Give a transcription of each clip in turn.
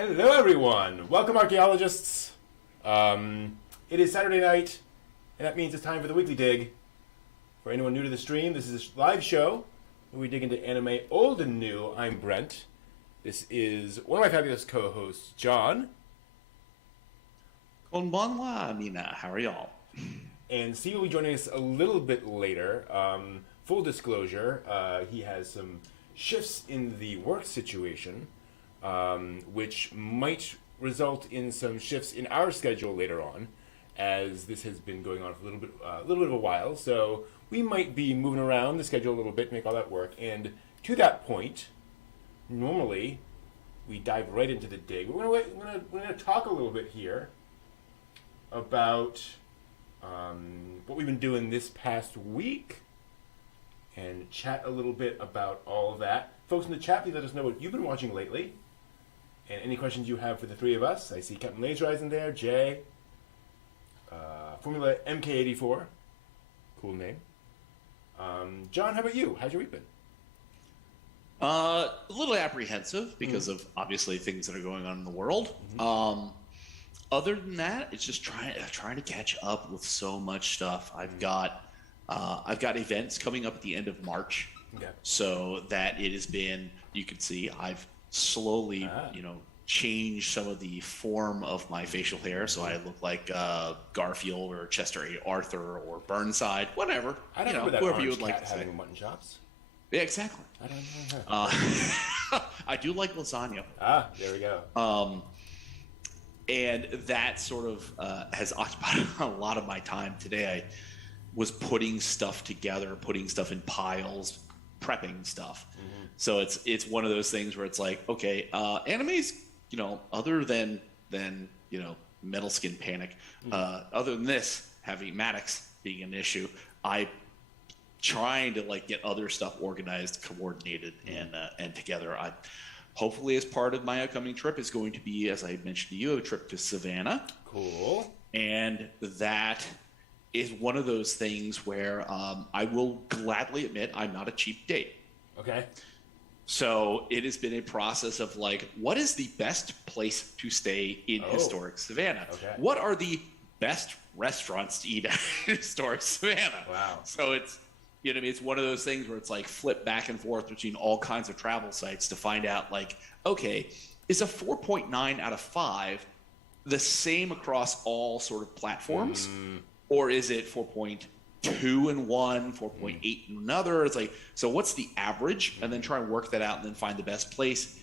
Hello, everyone. Welcome, archaeologists. It is Saturday night, and that means it's time for the Weekly Dig. For anyone new to the stream, this is a live show where we dig into anime old and new. I'm Brent. This is one of my fabulous co-hosts, John. Konbanwa, Mina. How are y'all? And Steve will be joining us a little bit later. Full disclosure, he has some shifts in the work situation, which might result in some shifts in our schedule later on, as this has been going on for a little bit of a while. So we might be moving around the schedule a little bit, make all that work. And to that point, normally we dive right into the dig. We're gonna talk a little bit here about what we've been doing this past week and chat a little bit about all of that. Folks in the chat, please let us know what you've been watching lately and any questions you have for the three of us. I see Captain Laser Eyes in there, Jay, Formula MK84, cool name. John, how about you? How's your week been? A little apprehensive because of obviously things that are going on in the world. Other than that, it's just trying to catch up with so much stuff. I've got events coming up at the end of March, so that it has been. You can see I've slowly, changed some of the form of my facial hair, so I look like Garfield or Chester A. Arthur or Burnside, whatever. I don't know that whoever you would like to say. Having mutton chops. Yeah, exactly. I don't know. I do like lasagna. There we go. And that sort of has occupied a lot of my time today. I was putting stuff together, putting stuff in piles, prepping stuff. So it's one of those things where it's like, okay, animes, other than Metal Skin Panic, other than this having MADOX being an issue, I trying to get other stuff organized, coordinated, and together. Hopefully, as part of my upcoming trip, is going to be, as I mentioned to you, a trip to Savannah. Cool. And that is one of those things where I will gladly admit I'm not a cheap date. Okay. So it has been a process of what is the best place to stay in historic Savannah? Okay. What are the best restaurants to eat at historic Savannah? Wow. So it's, it's one of those things where it's flip back and forth between all kinds of travel sites to find out okay, is a 4.9 out of 5 the same across all sort of platforms? Or is it 4.2 in one, 4.8 in another? It's so what's the average? And then try and work that out and then find the best place.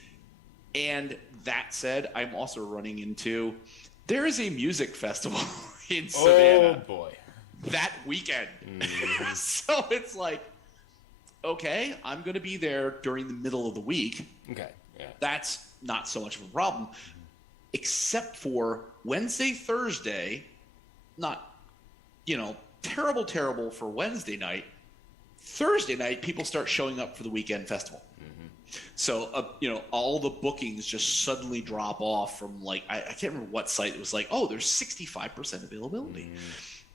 And that said, I'm also running into, there is a music festival in Savannah. Oh boy. That weekend. So it's okay, I'm going to be there during the middle of the week. Okay. Yeah. That's not so much of a problem, except for Wednesday, Thursday, not, terrible for Wednesday night. Thursday night, people start showing up for the weekend festival. So, all the bookings just suddenly drop off from I can't remember what site it was there's 65% availability.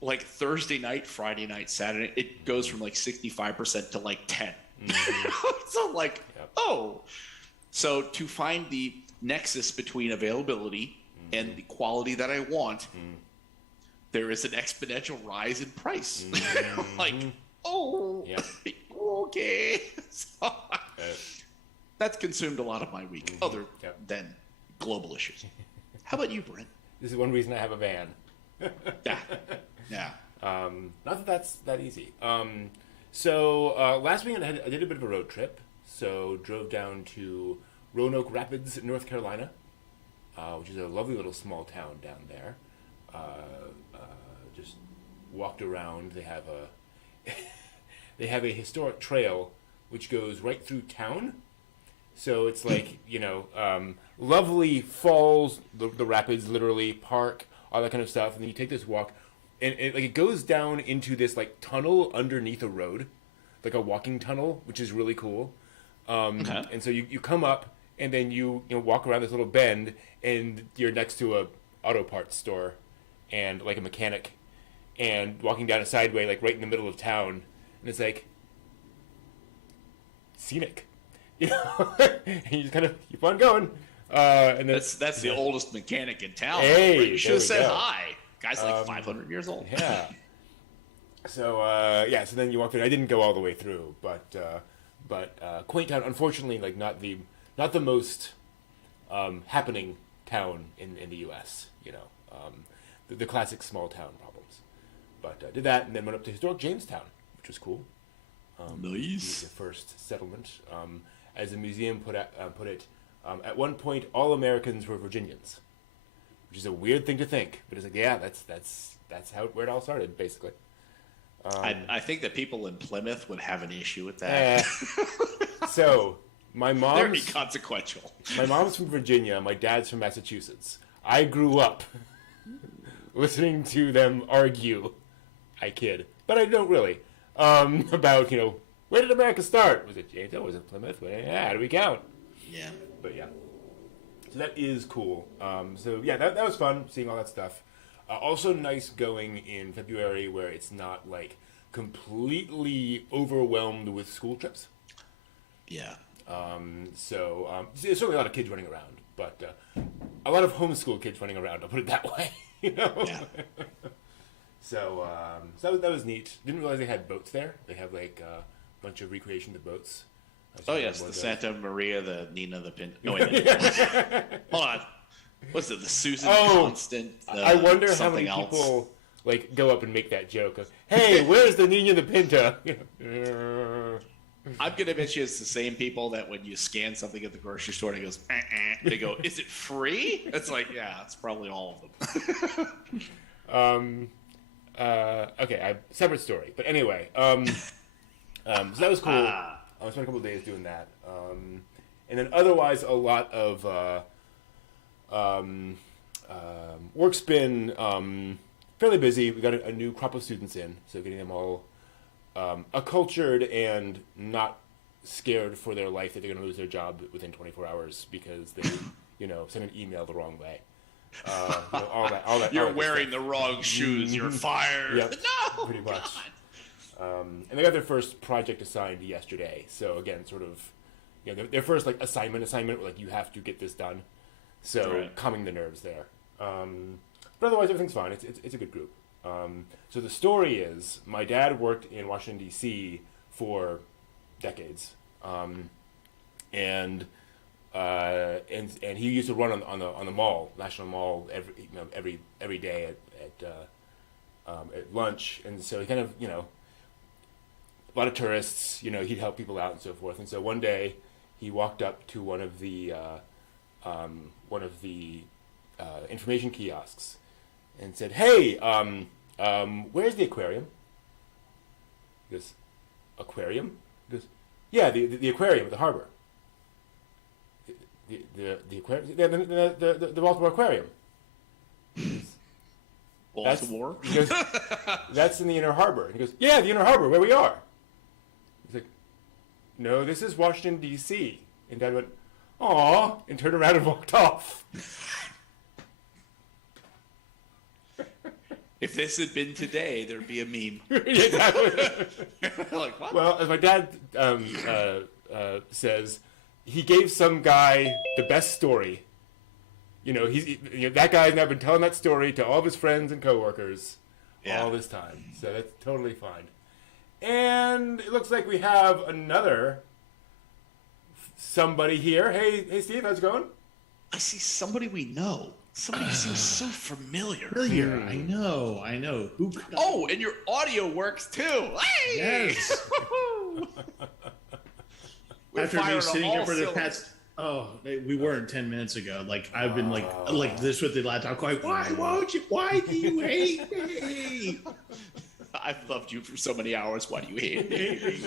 Thursday night, Friday night, Saturday, it goes from 65% to 10. So So to find the nexus between availability and the quality that I want, there is an exponential rise in price. Okay. So that's consumed a lot of my week, other than global issues. How about you, Brent? This is one reason I have a van. Yeah. Not that that's that easy. So last weekend I did a bit of a road trip. So drove down to Roanoke Rapids, North Carolina, which is a lovely little small town down there. Just walked around. They have a historic trail which goes right through town. So it's lovely falls, the rapids, literally, park, all that kind of stuff. And then you take this walk, and it goes down into this tunnel underneath a road, like a walking tunnel, which is really cool. And so you come up, and then you walk around this little bend, and you're next to a auto parts store, and a mechanic, and walking down a sideway right in the middle of town, and it's scenic. And you just kind of keep on going. And then, That's the oldest mechanic in town. Hey, you should there have we said go. hi. Guy's like 500 years old. Yeah. So so then you walk through. I didn't go all the way through, but quaint town. Unfortunately, like not the most happening town in the U.S. You know, the classic small town problems. But did that, and then went up to historic Jamestown, which was cool. Nice. The first settlement. As the museum put it, at one point all Americans were Virginians, which is a weird thing to think, but it's like, yeah, that's where it all started, basically. I think that people in Plymouth would have an issue with that. So my Very mom's consequential. from Virginia, my dad's from Massachusetts. I grew up listening to them argue. I kid, but I don't really. About, where did America start? Was it Jamestown? Was it Plymouth? How do we count? Yeah. But yeah. So that is cool. That was fun, seeing all that stuff. Also nice going in February where it's not, like, completely overwhelmed with school trips. Yeah. There's certainly a lot of kids running around, but a lot of homeschool kids running around, I'll put it that way. Yeah. So that was neat. Didn't realize they had boats there. They have like a bunch of recreation of boats. Oh yes, the Santa Maria, the Nina, the Pinta. No wait, hold on. What's it? The Susan Constant. I wonder how many else. people like go up and make that joke of, "Hey, where's the Nina the Pinta?" I'm gonna bet you it's the same people that when you scan something at the grocery store, and it goes, they go, "Is it free?" It's like, yeah, it's probably all of them. Okay, separate story. But anyway, so that was cool. I spent a couple of days doing that. And then otherwise, a lot of work's been fairly busy. We got a new crop of students in, so getting them all acculturated and not scared for their life that they're going to lose their job within 24 hours because they, sent an email the wrong way. All that. You're wearing the wrong shoes. You're fired. Yep, No, pretty much. God. And they got their first project assigned yesterday. So again, sort of, their first like assignment, like you have to get this done. So Right. calming the nerves there. But otherwise, everything's fine. It's a good group. So the story is, my dad worked in Washington D.C. for decades, and he used to run on the mall, National Mall, every day at lunch, and so he kind of a lot of tourists, he'd help people out and so forth, and so one day he walked up to one of the information kiosks and said, "Hey, where's the aquarium?" He goes, "Aquarium?" He goes, "Yeah, the aquarium at the harbor." The aquarium, the Baltimore Aquarium. Baltimore. He goes, "That's in the Inner Harbor." And he goes, "Yeah, the Inner Harbor, where we are." He's like, "No, this is Washington D.C." And Dad went, "Aw," and turned around and walked off. If this had been today, there'd be a meme. Exactly. Like what? Well, as my dad says, he gave some guy the best story. That guy's now been telling that story to all of his friends and coworkers all this time. So that's totally fine. And it looks like we have another somebody here. Hey, Steve, how's it going? I see somebody we know. Somebody who seems so familiar. I know. Who? Oh, and your audio works too. Hey! Yes. We're After firing me on sitting all here for the cylinders. past, we weren't 10 minutes ago. Like I've been like this with the laptop, going, why do you hate me? I've loved you for so many hours. Why do you hate me?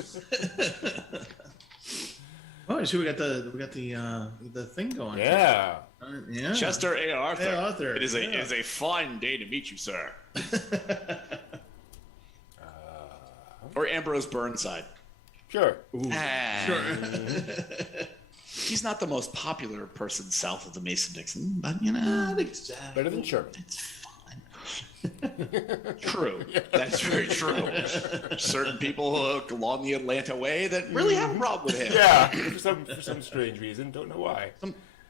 Oh, so we got the thing going. Yeah. Yeah. Chester A. Arthur. A. Arthur, It is a fine day to meet you, sir. Or Ambrose Burnside. Sure. Sure. He's not the most popular person south of the Mason-Dixon, but Better than Sherman. it's fine. True. That's very true. Certain people along the Atlanta way that really have a problem with him. Yeah, for some strange reason, don't know why.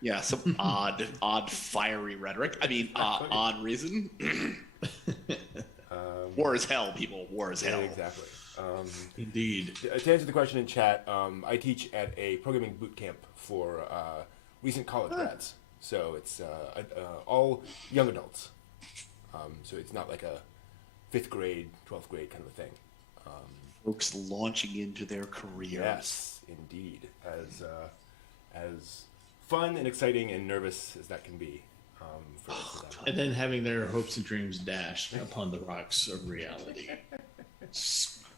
Yeah, some odd fiery rhetoric. I mean, odd reason. War is hell, people. War is hell. Yeah, exactly. Indeed. To answer the question in chat, I teach at a programming boot camp for recent college grads. So it's all young adults. So it's not like a 5th grade, 12th grade kind of a thing. Folks launching into their careers. Yes, indeed. As fun and exciting and nervous as that can be. And then having their hopes and dreams dashed upon the rocks of reality.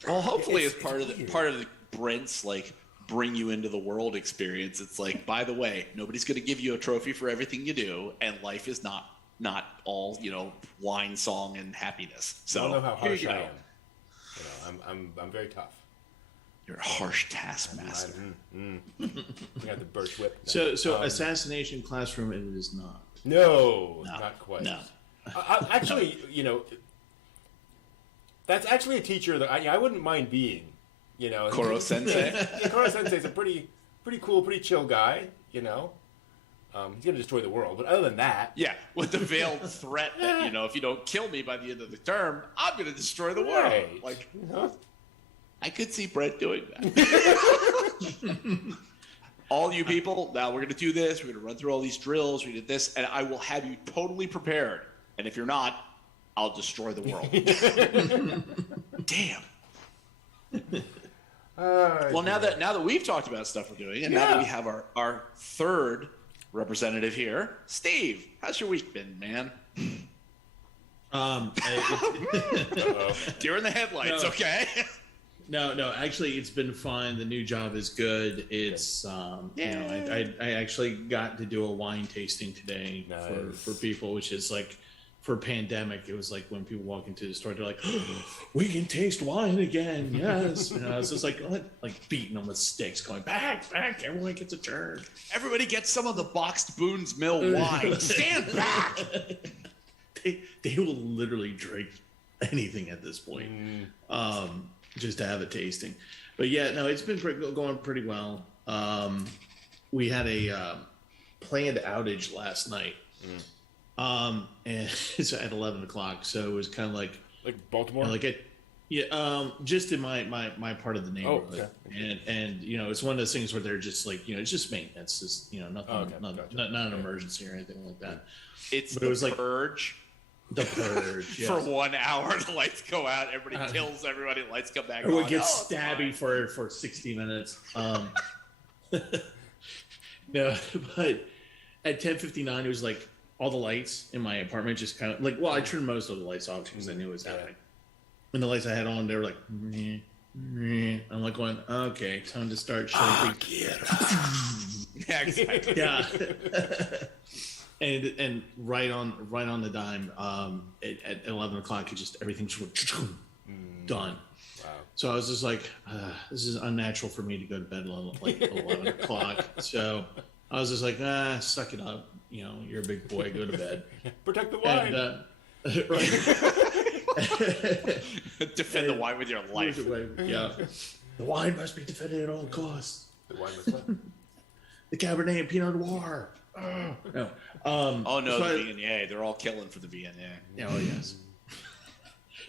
Well, hopefully, as part of the Brent's like bring you into the world experience, it's like, by the way, nobody's going to give you a trophy for everything you do, and life is not all wine, song, and happiness. So I don't know how harsh here you I go. am. I'm very tough. You're a harsh taskmaster. I got the birch whip. So Assassination Classroom, it is not. No, not quite. No. Actually, that's actually a teacher that I wouldn't mind being. Koro Sensei. Yeah, Koro Sensei's a pretty cool, pretty chill guy. He's gonna destroy the world, but other than that, Yeah, with the veiled threat that if you don't kill me by the end of the term, I'm gonna destroy the world. right. Like, I could see Brett doing that. All you people, now we're going to do this. We're going to run through all these drills. We did this, and I will have you totally prepared. And if you're not, I'll destroy the world. Damn. Well, now that we've talked about stuff we're doing, and now that we have our third representative here, Steve, how's your week been, man? Deer in the headlights, No. Okay. No, actually, it's been fun. The new job is good. It's, I actually got to do a wine tasting today for people, which is like, for pandemic, it was like when people walk into the store, they're like, oh, we can taste wine again. Yes. And I was just like beating them with sticks, going back. Everyone gets a turn. Everybody get some of the boxed Boone's Mill wine. Stand back. They will literally drink anything at this point. Just to have a tasting. But yeah, no, it's been going pretty well. We had a planned outage last night. And it's at 11 o'clock. So it was kind of like Baltimore, just in my part of the neighborhood. Oh, okay. And it's one of those things where they're just like, it's just maintenance. It's, nothing, not an emergency or anything like that. But it was like Purge. The Purge. Yes. For 1 hour, the lights go out. Everybody kills everybody. The lights come back on. Or we get stabby for 60 minutes. No, but at 10:59, it was like all the lights in my apartment just kind of like, I turned most of the lights off because I knew it was happening. When the lights I had on, they were like, meh, meh. I'm like going, okay, time to start shutting things. Yeah, exactly. Yeah. And right on the dime, at 11 o'clock, everything's done. Wow. So I was just like, this is unnatural for me to go to bed like 11 o'clock. So I was just like, suck it up. You're a big boy, go to bed. Protect the wine. Defend the wine with your life. Yeah. The wine must be defended at all costs. The wine was fun. The Cabernet and Pinot Noir. No. Oh no, the Viognier. They're all killing for the Viognier. Oh yes.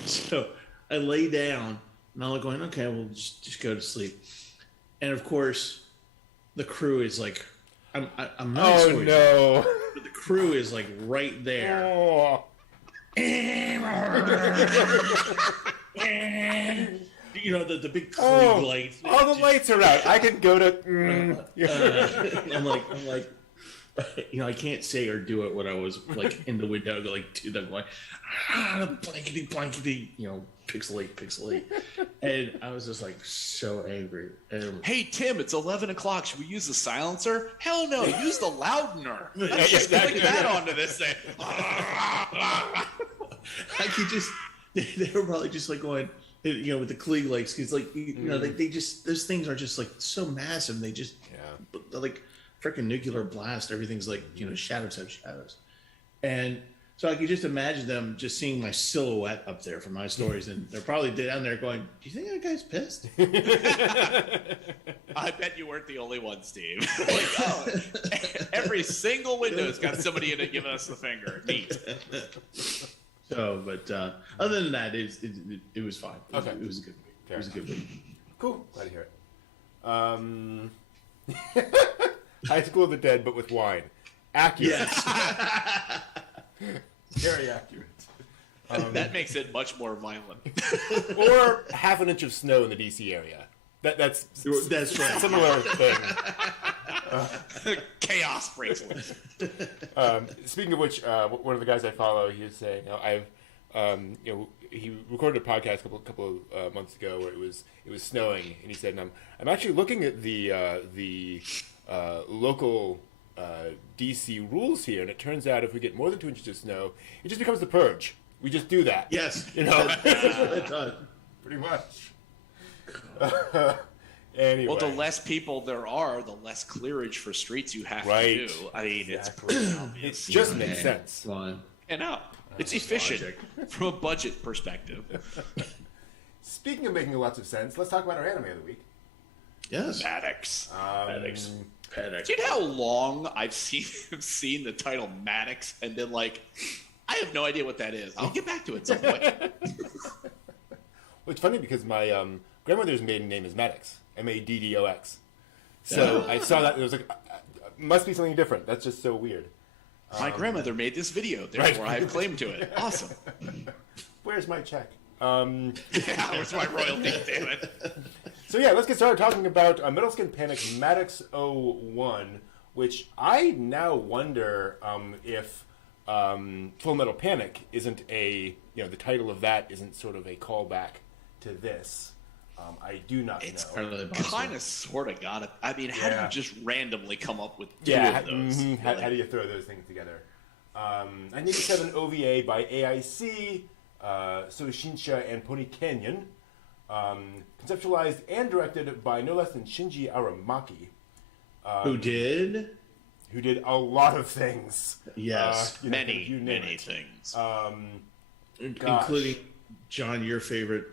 So I lay down and I'm like going, okay, we'll just go to sleep. And of course, the crew is like, I'm not. Oh no! But the crew is like right there. Oh. The big Klieg lights. All the lights are out. I can go to. I'm like, I can't say or do it when I was like in the window, like to them, like blankety, pixelate, and I was just like so angry. Hey Tim, it's 11 o'clock. Should we use the silencer? Hell no, use the loudener. Let's just exactly. click that onto this thing. I could just, they were probably just like going, with the Klieg lights, because like they just, those things are just like so massive. They just like freaking nuclear blast. Everything's like shadows have shadows, and So I could just imagine them just seeing my silhouette up there from my stories, and they're probably down there going, "Do you think that guy's pissed?" I bet you weren't the only one, Steve. Like, oh, every single window's got somebody in it giving us the finger. Neat. So, but other than that, it was fine. It was a good week. Fair It was a good week. Cool. Glad to hear it. High School of the Dead, but with wine. Accurate. Yes. Very accurate. That makes it much more violent. Or half an inch of snow in the DC area. That's right. Similar thing. Chaos breaks loose. Speaking of which, one of the guys I follow, he was saying, he recorded a podcast a couple of months ago where it was snowing, and he said, I'm actually looking at the local DC rules here, and it turns out if we get more than 2 inches of snow, it just becomes the purge. We just do that. Yes. You know, That's what it does. pretty much. Anyway. Well, the less people there are, the less clearage for streets you have Right. to do. I mean, Exactly. it's pretty obvious. It just makes sense. Fine. And it's efficient from a budget perspective. Speaking of making lots of sense, let's talk about our anime of the week. Yes. Maddox. Maddox. Do you know how long I've seen the title Maddox and been like, I have no idea what that is. I'll get back to it at some point. Well, it's funny because my grandmother's maiden name is Maddox, Maddox. So I saw that, and it was like, must be something different. That's just so weird. My grandmother made this video, therefore I have claim to it. Awesome. Where's my check? Yeah, where's my royalty, damn it? So yeah, let's get started talking about Metal Skin Panic MADOX-01, which I now wonder if Full Metal Panic isn't the title of that isn't sort of a callback to this. I do not know. Kind of sort of got it. I mean, how do you just randomly come up with two Yeah, of those? How do you throw those things together? 1987 OVA by AIC, Soushinsha and Pony Canyon. Conceptualized and directed by no less than Shinji Aramaki. Who did a lot of things. Yes. Many things. Including, John, your favorite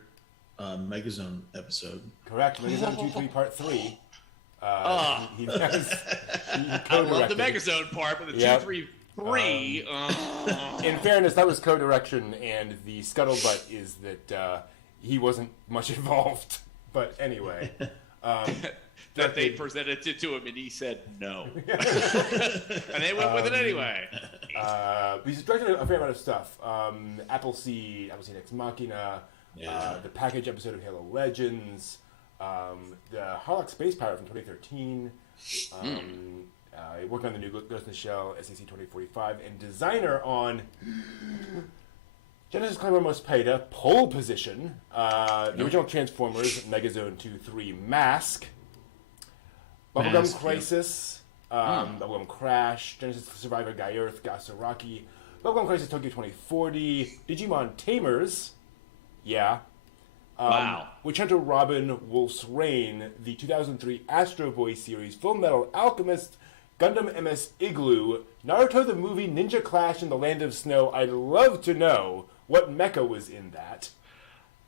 Megazone episode. Correct. Megazone 2-3 Part 3. He I love the Megazone part, but the 2-3-3. In fairness, that was co-direction, and the scuttlebutt is that he wasn't much involved. But anyway. That they presented it to him, and he said no. And they went with it anyway. He's directed a fair amount of stuff. Appleseed Ex Machina, the package episode of Halo Legends, the Harlock Space Pirate from 2013, working on the new Ghost in the Shell, SAC 2045, and designer on Genesis Climber Most Paida, Pole Position, the original Transformers, Megazone 2-3 Mask, Bubblegum Crisis, Bubblegum Crash, Genesis Survivor Guy Earth, Gasaraki, Bubblegum Crisis Tokyo 2040, Digimon Tamers, Wow. Witch Hunter Robin, Wolf's Reign, the 2003 Astro Boy series, Full Metal Alchemist, Gundam MS Igloo, Naruto the movie, Ninja Clash in the Land of Snow. I'd love to know what mecha was in that.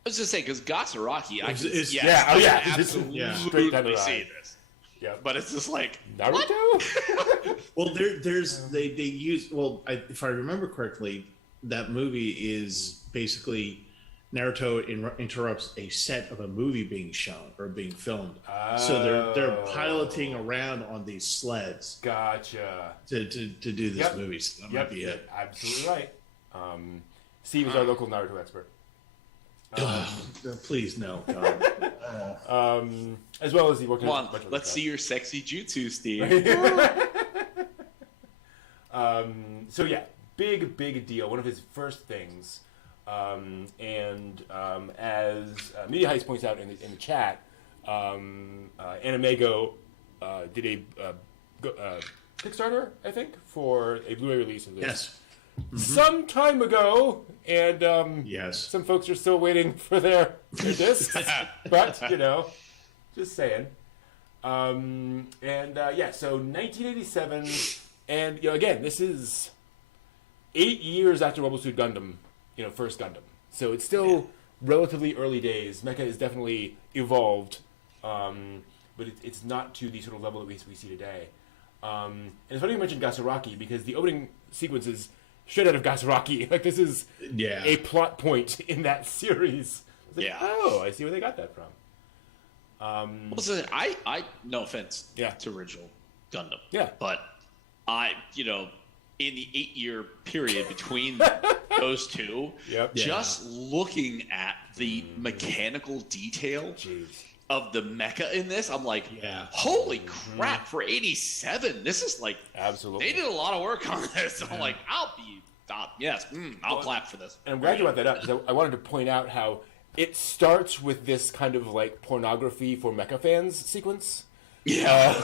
I was just saying, because Gasaraki, I absolutely absolutely see this. Yeah, but it's just like Naruto. Well, they use if I remember correctly, that movie is basically Naruto interrupts a set of a movie being shown or being filmed. So they're piloting around on these sleds. Gotcha. To do this movie. So that might be it. Absolutely right. Steve is our local Naruto expert. Please no, God. As well as he worked on. Let's see your sexy jutsu, Steve. So yeah, big deal. One of his first things, and as Media Heist points out in the chat, Animego did a Kickstarter, I think, for a Blu-ray release of this. Yes. Some time ago, and yes, some folks are still waiting for their discs, but just saying. So 1987, and again, this is 8 years after Mobile Suit Gundam, first Gundam. So it's still relatively early days. Mecha is definitely evolved, but it's not to the sort of level that we see today. And it's funny you mentioned Gasaraki, because the opening sequence is straight out of Gasaraki. Like, this is a plot point in that series. Like, oh, I see where they got that from. Listen, I no offense to original Gundam. Yeah. But in the 8-year period between those two, just looking at the mechanical detail of the mecha in this, I'm like, holy crap, for 87, this is like, absolutely, they did a lot of work on this. I'm like, I'll clap for this. And I'm glad you brought that up, because I wanted to point out how it starts with this kind of like pornography for mecha fans sequence. Yeah.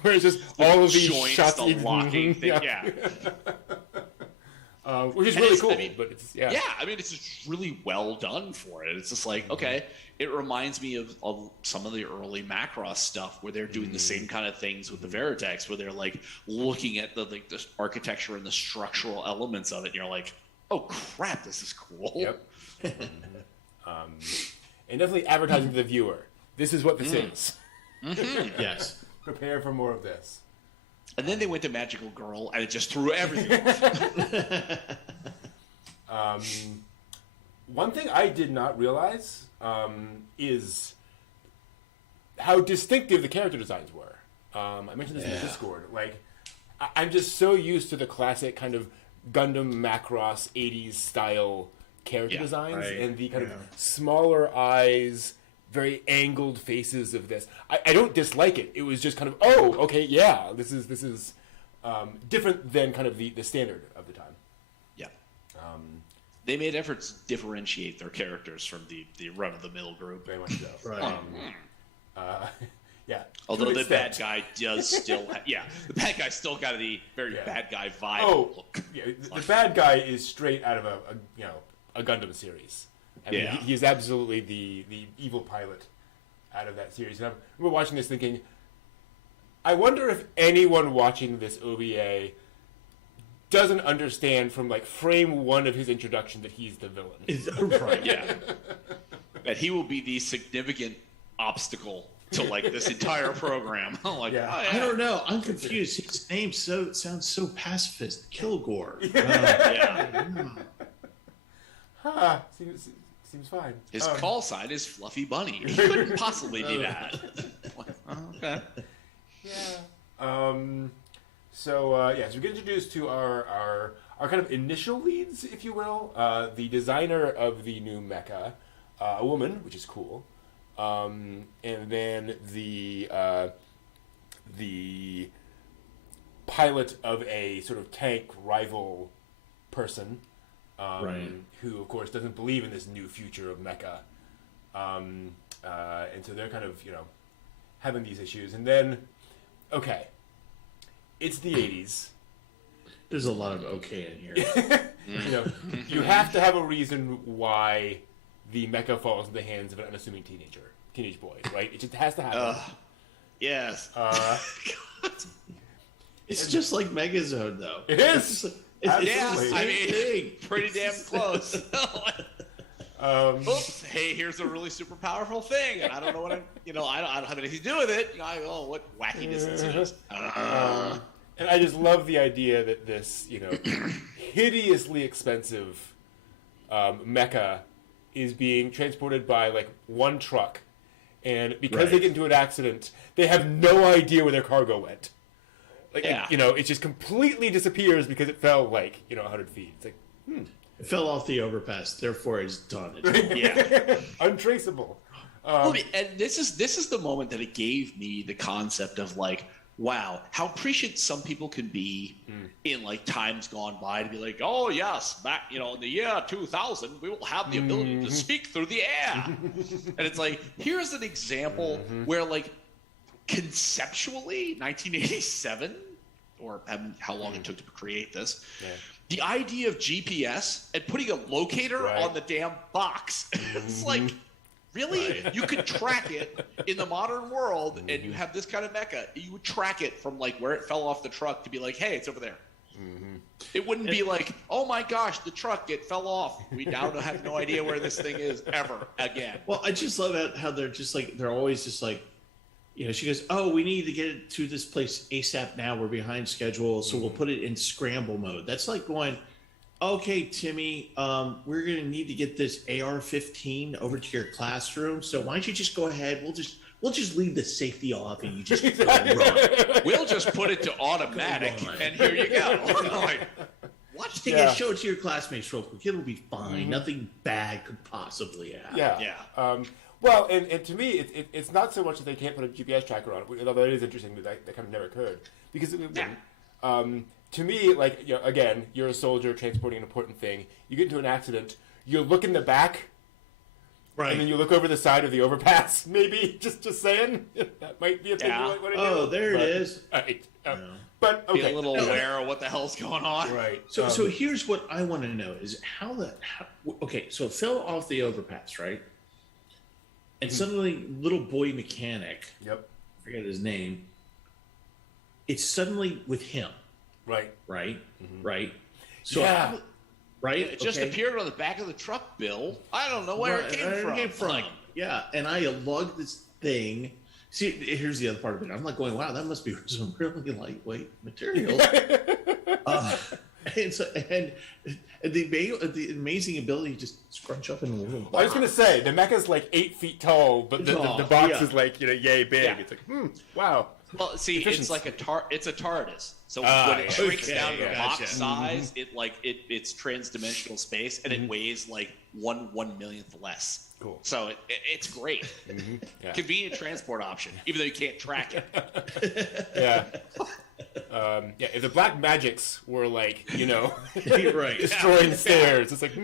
Where it's just all of these joints, shots, the locking thing. Which is really cool. But it's I mean, it's just really well done for it. It's just like, okay, it reminds me of some of the early Macross stuff where they're doing the same kind of things with the Veritex, where they're like looking at the architecture and the structural elements of it, and you're like, oh crap, this is cool. Yep. And definitely advertising to the viewer. This is what this is. Yes. Prepare for more of this. And then they went to Magical Girl, and it just threw everything off. One thing I did not realize is how distinctive the character designs were. I mentioned this in the Discord. Like, I'm just so used to the classic kind of Gundam Macross 80s style character designs and the kind of smaller eyes, very angled faces of this. I don't dislike it. It was just kind of, this is different than kind of the standard of the time. Yeah. They made efforts to differentiate their characters from the run-of-the-mill group. Very much so. Right. Although the bad guy does still the bad guy still got the very bad guy vibe look. Yeah, the bad guy is straight out of a Gundam series. I mean, he is absolutely the evil pilot out of that series. And I remember watching this thinking, I wonder if anyone watching this OVA doesn't understand from like frame one of his introduction that he's the villain. Right, that he will be the significant obstacle to like this entire program. I'm like, I don't know. I'm confused. His name sounds so pacifist. Kilgore. Seems fine. His call sign is Fluffy Bunny. He couldn't possibly be that. Okay. Yeah. So we get introduced to our kind of initial leads, if you will. The designer of the new mecha, a woman, which is cool. And then the pilot of a sort of tank rival person. Who, of course, doesn't believe in this new future of mecha. And so they're kind of, having these issues. And then, it's the 80s. There's a lot of in here. You have to have a reason why the mecha falls in the hands of an unassuming teenage boy, right? It just has to happen. Yes. It's just like Megazord, though. It is. Pretty damn close. Oops! Hey, here's a really super powerful thing, and I don't know what I don't have anything to do with it. What wackiness this is. And I just love the idea that this, hideously expensive mecha is being transported by like one truck, and because they get into an accident, they have no idea where their cargo went. Like, it just completely disappears because it fell 100 feet. It's like, It fell off the overpass, therefore it's done. Untraceable. And this is the moment that it gave me the concept of like, wow, how appreciative some people can be in like times gone by to be like, oh yes, back in the year 2000, we will have the ability to speak through the air. And it's like, here's an example where like, conceptually 1987 or how long it took to create this the idea of GPS and putting a locator on the damn box it's like really you could track it in the modern world and you have this kind of mecha, you would track it from like where it fell off the truck to be like, hey, it's over there. It wouldn't be like, oh my gosh, the truck, it fell off. We now have no idea where this thing is ever again. Well, I just love how they're just like, they're always just like, you know, she goes, oh, we need to get it to this place ASAP now. We're behind schedule. So we'll put it in scramble mode. That's like going, okay, Timmy, we're going to need to get this AR-15 over to your classroom. So why don't you just go ahead? We'll just leave the safety off and you just run. We'll just put it to automatic and here you go. Like, watch the guy show it to your classmates real quick. It'll be fine. Nothing bad could possibly happen. Yeah. Well, and to me, it's not so much that they can't put a GPS tracker on it, although it is interesting that kind of never occurred. Because it wouldn't. To me, like, you know, again, you're a soldier transporting an important thing. You get into an accident. You look in the back. Right. And then you look over the side of the overpass, maybe. Just saying. That might be a thing you might want to do. Oh, there it is. Right. But, okay. Be a little aware of what the hell's going on. Right. So here's what I want to know is okay, so it fell off the overpass, right? And suddenly, little boy mechanic, I forget his name, it's suddenly with him. Right. So, right? It just appeared on the back of the truck, Bill. I don't know where it came from. Yeah, and I lugged this thing. See, here's the other part of it. I'm like going, wow, that must be some really lightweight material. And the amazing ability to just scrunch up in a little box. I was going to say, the mecha's like 8 feet tall, but the box is like, you know, yay big. Yeah. It's like, wow. Well, see, it's like it's a TARDIS. So when it shrinks down to box size, it's trans-dimensional space, and it weighs like 1/1,000,000th less. Cool. So it's great. Convenient transport option, even though you can't track it. If the Black Magics were like, you know, destroying stairs, it's like,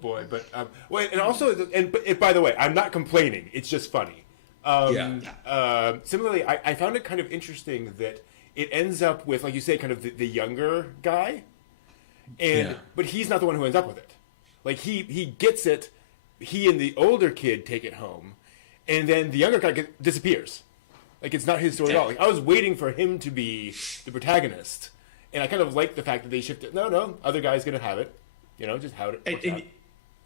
boy. But and also, but by the way, I'm not complaining. It's just funny. Similarly, I found it kind of interesting that it ends up with, like you say, kind of the younger guy, but he's not the one who ends up with it. Like he gets it, he and the older kid take it home, and then the younger guy disappears. Like it's not his story at all. Like I was waiting for him to be the protagonist, and I kind of like the fact that they shifted. No, other guy's gonna have it. You know, just how it.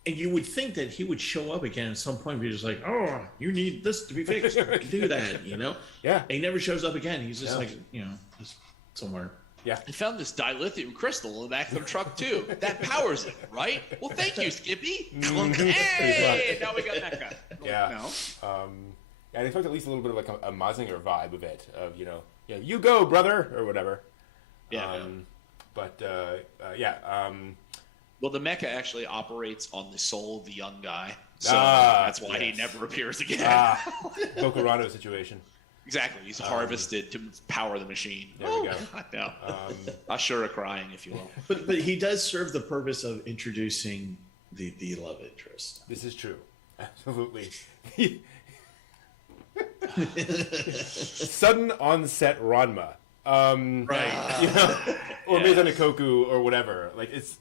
And you would think that he would show up again at some point. Be just like, oh, you need this to be fixed. I can do that, you know? Yeah. And he never shows up again. He's just like, you know, just somewhere. Yeah. I found this dilithium crystal in the back of the truck too. That powers it, right? Well, thank you, Skippy. Hey, now we got that guy. Yeah. No. Yeah, they felt at least a little bit of like a Mazinger vibe of it, of you go, brother, or whatever. Yeah. Well, the mecha actually operates on the soul of the young guy, so that's why he never appears again. Bokurano situation. Exactly, he's harvested to power the machine. There we go. No. Ashura crying, if you will. But he does serve the purpose of introducing the love interest. This is true, absolutely. Sudden onset Ranma. Right. You know, or Mizanikoku or whatever. Like it's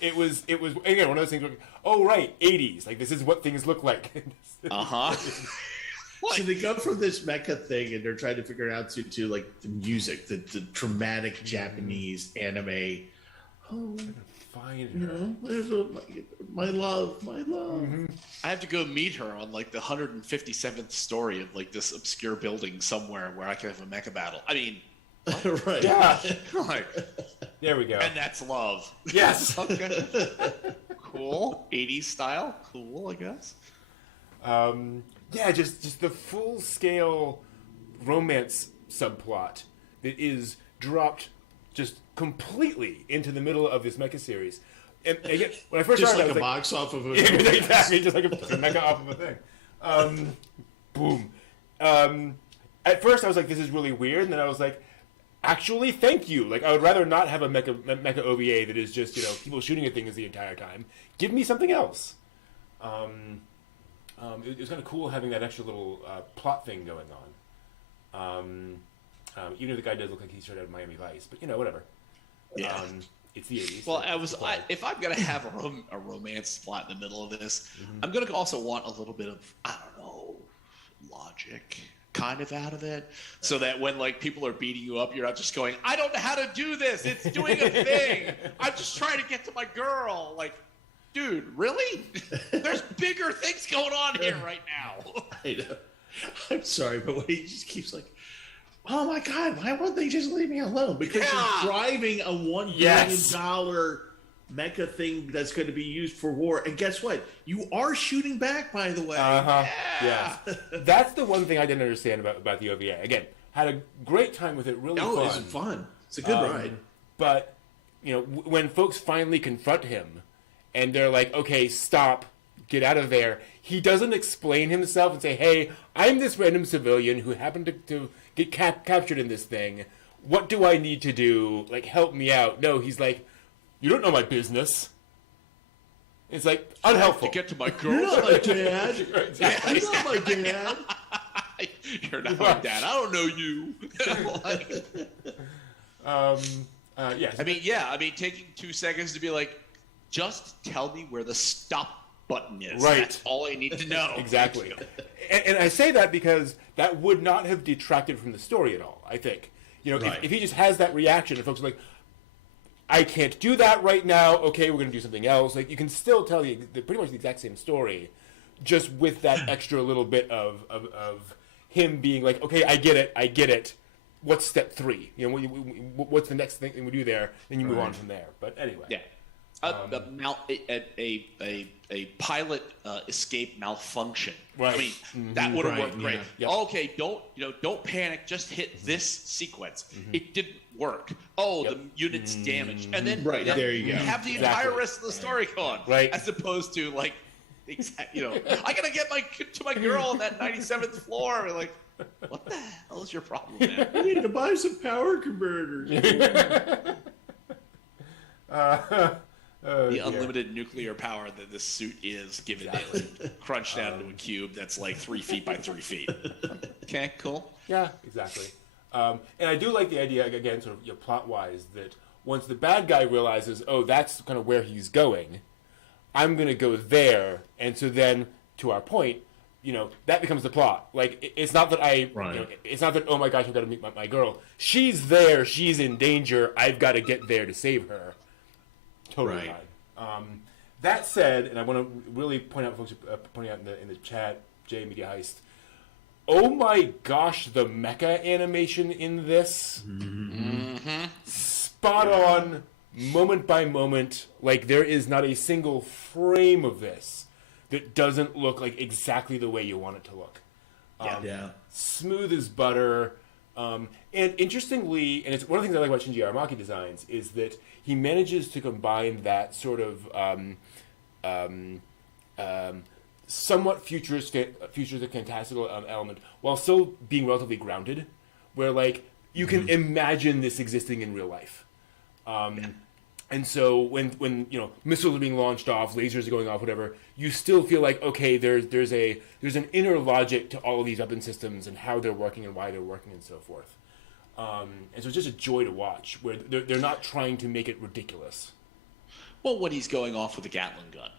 It was again one of those things where, oh right, 80s. Like this is what things look like. So they go from this mecha thing and they're trying to figure out to like the music, the dramatic Japanese anime. Oh, find her. My love. Mm-hmm. I have to go meet her on like the 157th story of like this obscure building somewhere where I can have a mecha battle. I mean, right. Yeah. Like, there we go. And that's love. Yes. Okay. Cool. 80s style. Cool, I guess. Yeah, just the full scale romance subplot that is dropped just completely into the middle of this mecha series. And again, when I first just started, like a box off of a exactly, just like a mecha off of a thing. Boom. At first, I was like, "This is really weird," and then I was like, "Actually, thank you." Like, I would rather not have a mecha OVA that is just people shooting at things the entire time. Give me something else. It was kind of cool having that extra little plot thing going on. Even if the guy does look like he's straight out of Miami Vice, but whatever. Yeah. It's the 80s. Well, if I'm gonna have a romance plot in the middle of this, I'm gonna also want a little bit of logic. kind of out of it, so that when like people are beating you up, you're not just going, I don't know how to do this. It's doing a thing. I'm just trying to get to my girl. Like, dude, really? There's bigger things going on here right now. I know. I'm sorry, but when he just keeps like, oh my God, why won't they just leave me alone? Because you're driving a $1 billion mecha thing that's going to be used for war. And guess what? You are shooting back, by the way. Yeah. That's the one thing I didn't understand about the OVA. Again, had a great time with it. Really fun. It's fun. It's a good ride. But, you know, when folks finally confront him and they're like, okay, stop, get out of there, he doesn't explain himself and say, hey, I'm this random civilian who happened to get captured in this thing. What do I need to do? Like, help me out. No, he's like, you don't know my business. It's like unhelpful. To get to my girl. You're not my dad. You're not my dad. You're not my dad. I don't know you. Yes. I mean, taking 2 seconds to be like, just tell me where the stop button is. Right. That's all I need to know. Exactly. And I say that because that would not have detracted from the story at all, I think. You know, if he just has that reaction and folks are like, I can't do that right now. Okay, we're going to do something else. Like, you can still tell pretty much the exact same story, just with that extra little bit of him being like, okay, I get it. What's step 3? You know, what's the next thing we do there? Then you move on from there. But anyway. Yeah. A pilot escape malfunction. Right. I mean, that would have worked great. Yeah. Okay, don't panic. Just hit this sequence. It didn't work. Oh, the unit's damaged, and then there you go. Have the entire rest of the story going. Right. As opposed to like, I gotta get to my girl on that 97th floor. Like, what the hell is your problem, man? I need to buy some power converters. The unlimited nuclear power that this suit is given it, crunched down into a cube that's like 3 feet by 3 feet. Okay, cool. Yeah, exactly. And I do like the idea, again, sort of plot-wise, that once the bad guy realizes, oh, that's kind of where he's going, I'm going to go there. And so then, to our point, that becomes the plot. Like, it's not that it's not that, oh my gosh, I've got to meet my girl. She's there. She's in danger. I've got to get there to save her. Totally fine. That said, and I want to really point out, folks pointing out in the chat, Jay Media Heist. Oh my gosh, the mecha animation in this, spot on, moment by moment. Like, there is not a single frame of this that doesn't look like exactly the way you want it to look. Smooth as butter. And interestingly, and it's one of the things I like about Shinji Aramaki designs, is that he manages to combine that sort of somewhat futuristic fantastical element while still being relatively grounded, where like you can imagine this existing in real life. And so when missiles are being launched off, lasers are going off, whatever, you still feel like, okay, there's an inner logic to all of these weapon systems and how they're working and why they're working and so forth. And so it's just a joy to watch, where they're not trying to make it ridiculous. Well, when he's going off with the Gatling gun,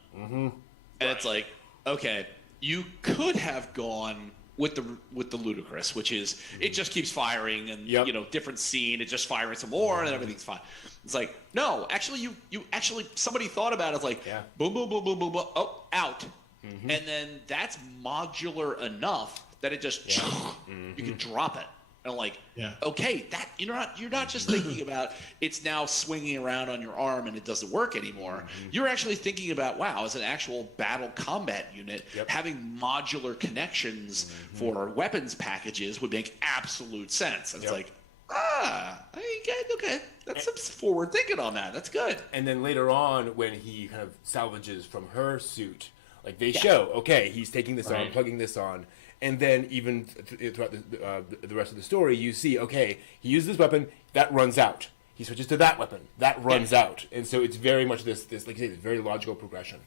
and it's like, okay, you could have gone with the ludicrous, which is it just keeps firing and different scene, it just firing some more and everything's fine. It's like, no, actually you actually somebody thought about it. It's like boom boom boom boom boom boom, oh, out. And then that's modular enough that it just you can drop it. And I'm like, okay, that you're not just thinking about it's now swinging around on your arm and it doesn't work anymore. You're actually thinking about, wow, as an actual battle combat unit, having modular connections for weapons packages would make absolute sense. It's like, okay, that's some forward thinking on that. That's good. And then later on, when he kind of salvages from her suit, like they show, okay, he's taking this on, plugging this on. And then even throughout the rest of the story, you see, okay, he uses this weapon, that runs out. He switches to that weapon, that runs out. And so it's very much this like you say, this very logical progression.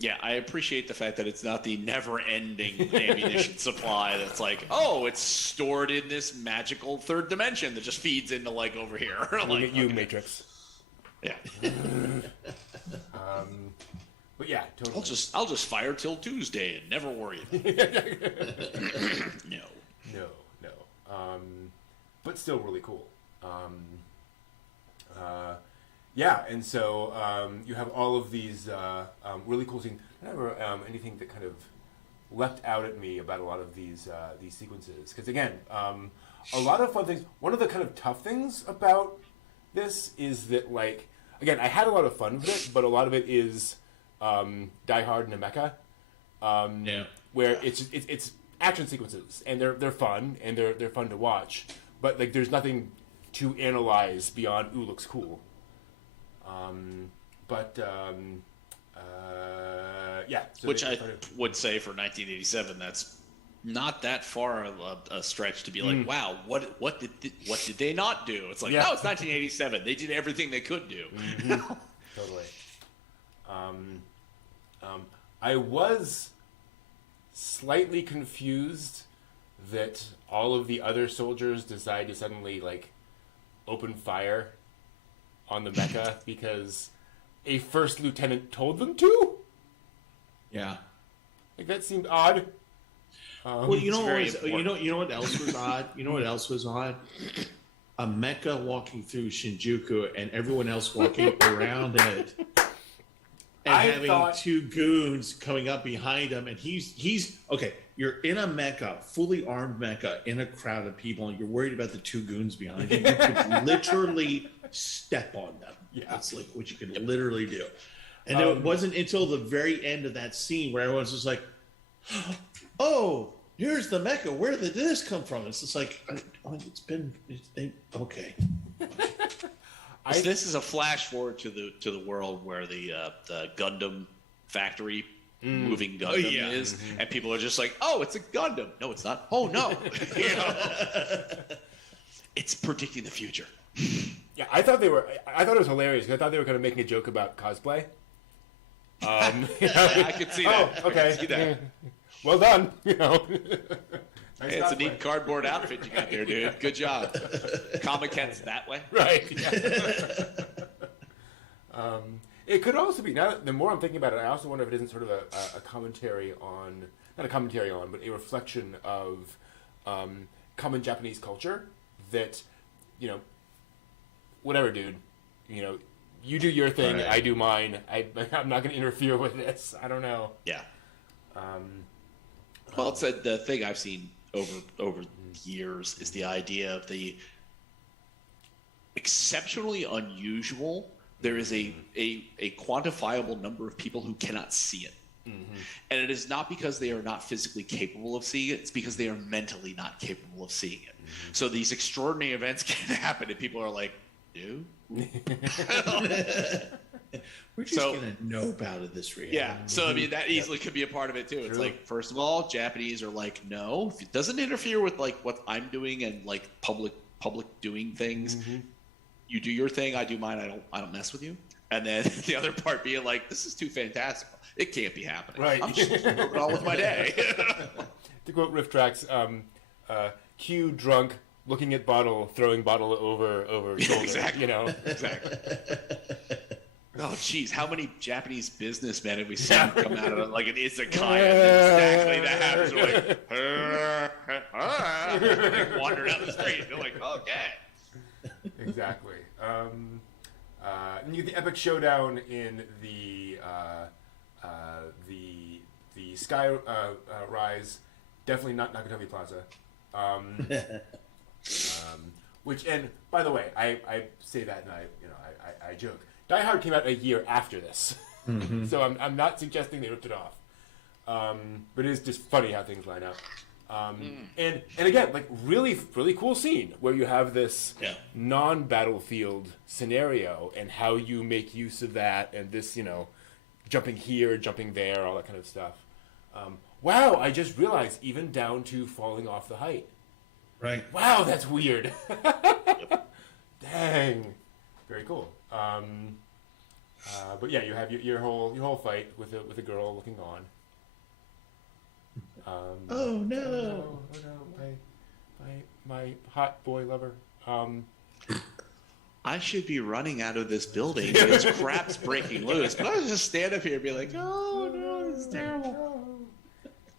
Yeah, I appreciate the fact that it's not the never-ending ammunition supply that's like, oh, it's stored in this magical third dimension that just feeds into, like, over here. Like, you, Matrix. Yeah. But yeah, totally. I'll just fire till Tuesday and never worry about it. No. no. But still really cool. Yeah, and so you have all of these really cool scenes. Never anything that kind of leapt out at me about a lot of these sequences, because again, a lot of fun things. One of the kind of tough things about this is that, like, again, I had a lot of fun with it, but a lot of it is Die Hard and a mecha, where it's action sequences, and they're fun and they're fun to watch, but like there's nothing to analyze beyond ooh, looks cool. Yeah. So which I would say for 1987, that's not that far a stretch to be like, wow, what did they not do? It's like, no, it's 1987. They did everything they could do. Mm-hmm. Totally. I was slightly confused that all of the other soldiers decide to suddenly like open fire on the mecha because a first lieutenant told them to. Yeah. Like that seemed odd. Well, you know what else was odd? You know what else was odd? A mecha walking through Shinjuku and everyone else walking around it. And having two goons coming up behind him, and he's okay. You're in a mecha, fully armed mecha, in a crowd of people, and you're worried about the two goons behind you. You could literally step on them. Yeah, that's like what you could literally do. And it wasn't until the very end of that scene where everyone's just like, "Oh, here's the mecha. Where did this come from?" It's just like, okay. This is a flash forward to the world where the Gundam factory moving Gundam is, and people are just like, "Oh, it's a Gundam." No, it's not. Oh no, it's predicting the future. Yeah, I thought it was hilarious. I thought they were kind of making a joke about cosplay. I could see that. Oh, okay. I could see that. Well done. Nice it's a neat cardboard outfit you got there, dude. Good job. Comic Ken's that way. Right. Yeah. It could also be, now the more I'm thinking about it, I also wonder if it isn't sort of a commentary on, not a commentary on, but a reflection of common Japanese culture that, whatever, dude, you do your thing, right. I do mine. I'm not going to interfere with this. I don't know. Yeah. Well, it's the thing I've seen over years is the idea of the exceptionally unusual. There is a quantifiable number of people who cannot see it. Mm-hmm. And it is not because they are not physically capable of seeing it. It's because they are mentally not capable of seeing it. Mm-hmm. So these extraordinary events can happen and people are like, no. We're just going to know about it this reality. Yeah. So, I mean, that easily could be a part of it, too. True. It's like, first of all, Japanese are like, no, if it doesn't interfere with, like, what I'm doing and, like, public doing things. Mm-hmm. You do your thing, I do mine. I don't mess with you. And then the other part being like, this is too fantastical. It can't be happening. Right. I'm just moving on with my day. To quote Riff Tracks, Q drunk, looking at bottle, throwing bottle over shoulder. Exactly. Exactly. Oh, geez, how many Japanese businessmen have we seen come out of it like an izakaya? Exactly, that happens. We're like, like wander down the street. They're like, okay. Exactly. And you get the epic showdown in the Sky Rise. Definitely not Nakatomi Plaza. Which, and by the way, I say that and I joke. Die Hard came out a year after this, mm-hmm. So I'm not suggesting they ripped it off. But it is just funny how things line up. And again, like really cool scene where you have this non-battlefield scenario and how you make use of that and this, jumping here, jumping there, all that kind of stuff. Wow, I just realized even down to falling off the height. Right. Wow, that's weird. Dang. Very cool. But yeah, you have your whole fight with a girl looking on. Oh no! Oh no! My hot boy lover. I should be running out of this building. This crap's breaking loose. But I was just stand up here and be like, oh no, this is terrible.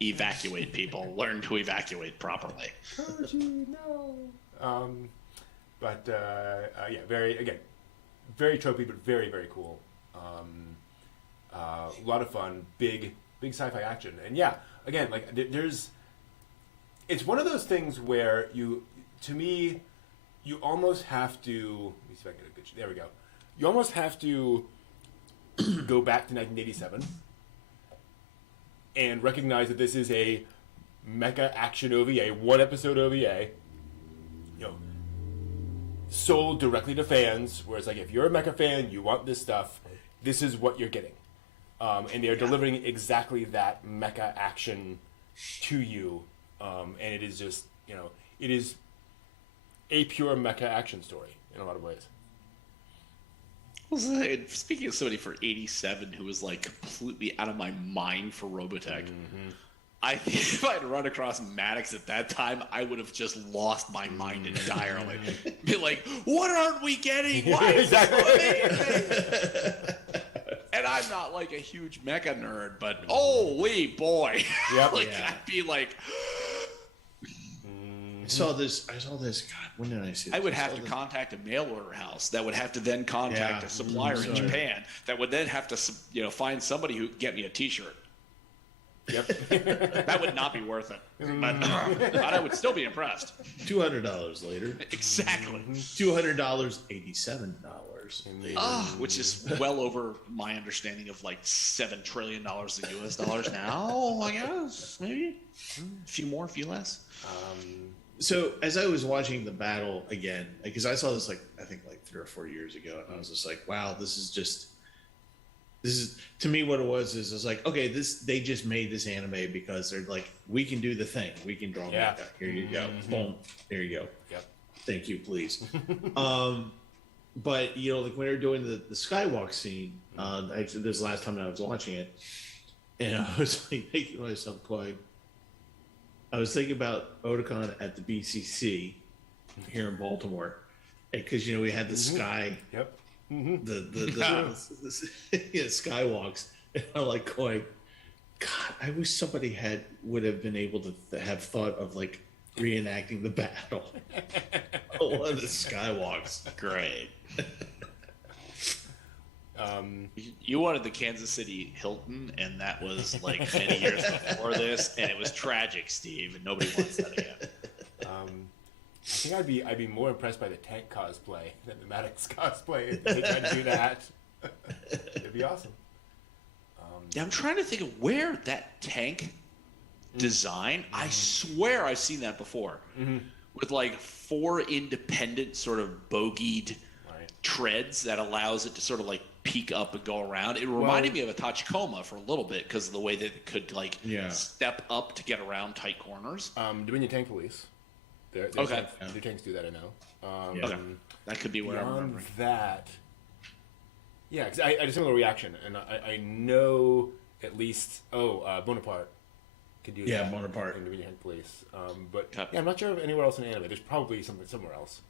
Evacuate people. Learn to evacuate properly. Koji, no. Yeah, very tropey, but very, very cool. A lot of fun, big sci-fi action, and yeah, again, like it's one of those things where you almost have to. Let me see if I can get a good. There we go. You almost have to go back to 1987 and recognize that this is a mecha action OVA, one episode OVA. Sold directly to fans, where it's like, if you're a mecha fan, you want this stuff, this is what you're getting. And they're delivering exactly that mecha action to you. And it is just, it is a pure mecha action story in a lot of ways. Speaking of somebody for 87 who was like completely out of my mind for Robotech, I think if I'd run across Maddox at that time, I would have just lost my mind entirely. Be like, what aren't we getting? Why is this amazing? And I'm not like a huge mecha nerd, but holy boy. Yep. I'd be like... I saw this. God, when did I see this? I would have to contact a mail order house that would have to then contact a supplier in Japan that would then have to, find somebody who could get me a T-shirt. Yep. That would not be worth it. But I would still be impressed. $200 later. Exactly. $200, $87. Which is well over my understanding of like $7 trillion in US dollars now, I guess. Maybe. A few more, a few less. So as I was watching the battle again, because I saw this I think 3 or 4 years ago, and I was just like, wow, this is to me what it was is like, okay, they just made this anime because they're like, we can do the thing, we can draw mecha. Here you go, boom, there you go. Yep. Thank you, please. But when they were doing the skywalk scene, actually this last time I was watching it, and I was like making myself quiet. I was thinking about Otakon at the BCC here in Baltimore, because we had the sky. Yep. The skywalks, and I'm like going, God, I wish somebody would have been able to have thought of reenacting the battle on one of the skywalks. Great. You wanted the Kansas City Hilton, and that was many years before this, and it was tragic, Steve, and nobody wants that again. I think I'd be more impressed by the tank cosplay than the Maddox cosplay if they tried to do that. It'd be awesome. I'm trying to think of where that tank design. I swear I've seen that before, with 4 independent sort of bogeyed treads that allows it to sort of peek up and go around. It reminded me of a Tachikoma for a little bit because of the way that it could step up to get around tight corners. Dominion Tank Police. Their tanks do that, I know. Okay. That could be what I'm remembering. That, yeah, because I had a similar reaction, and I know at least, Bonaparte could do that. Yeah, Bonaparte. In Dominion Tank Police. I'm not sure of anywhere else in anime. There's probably somewhere else.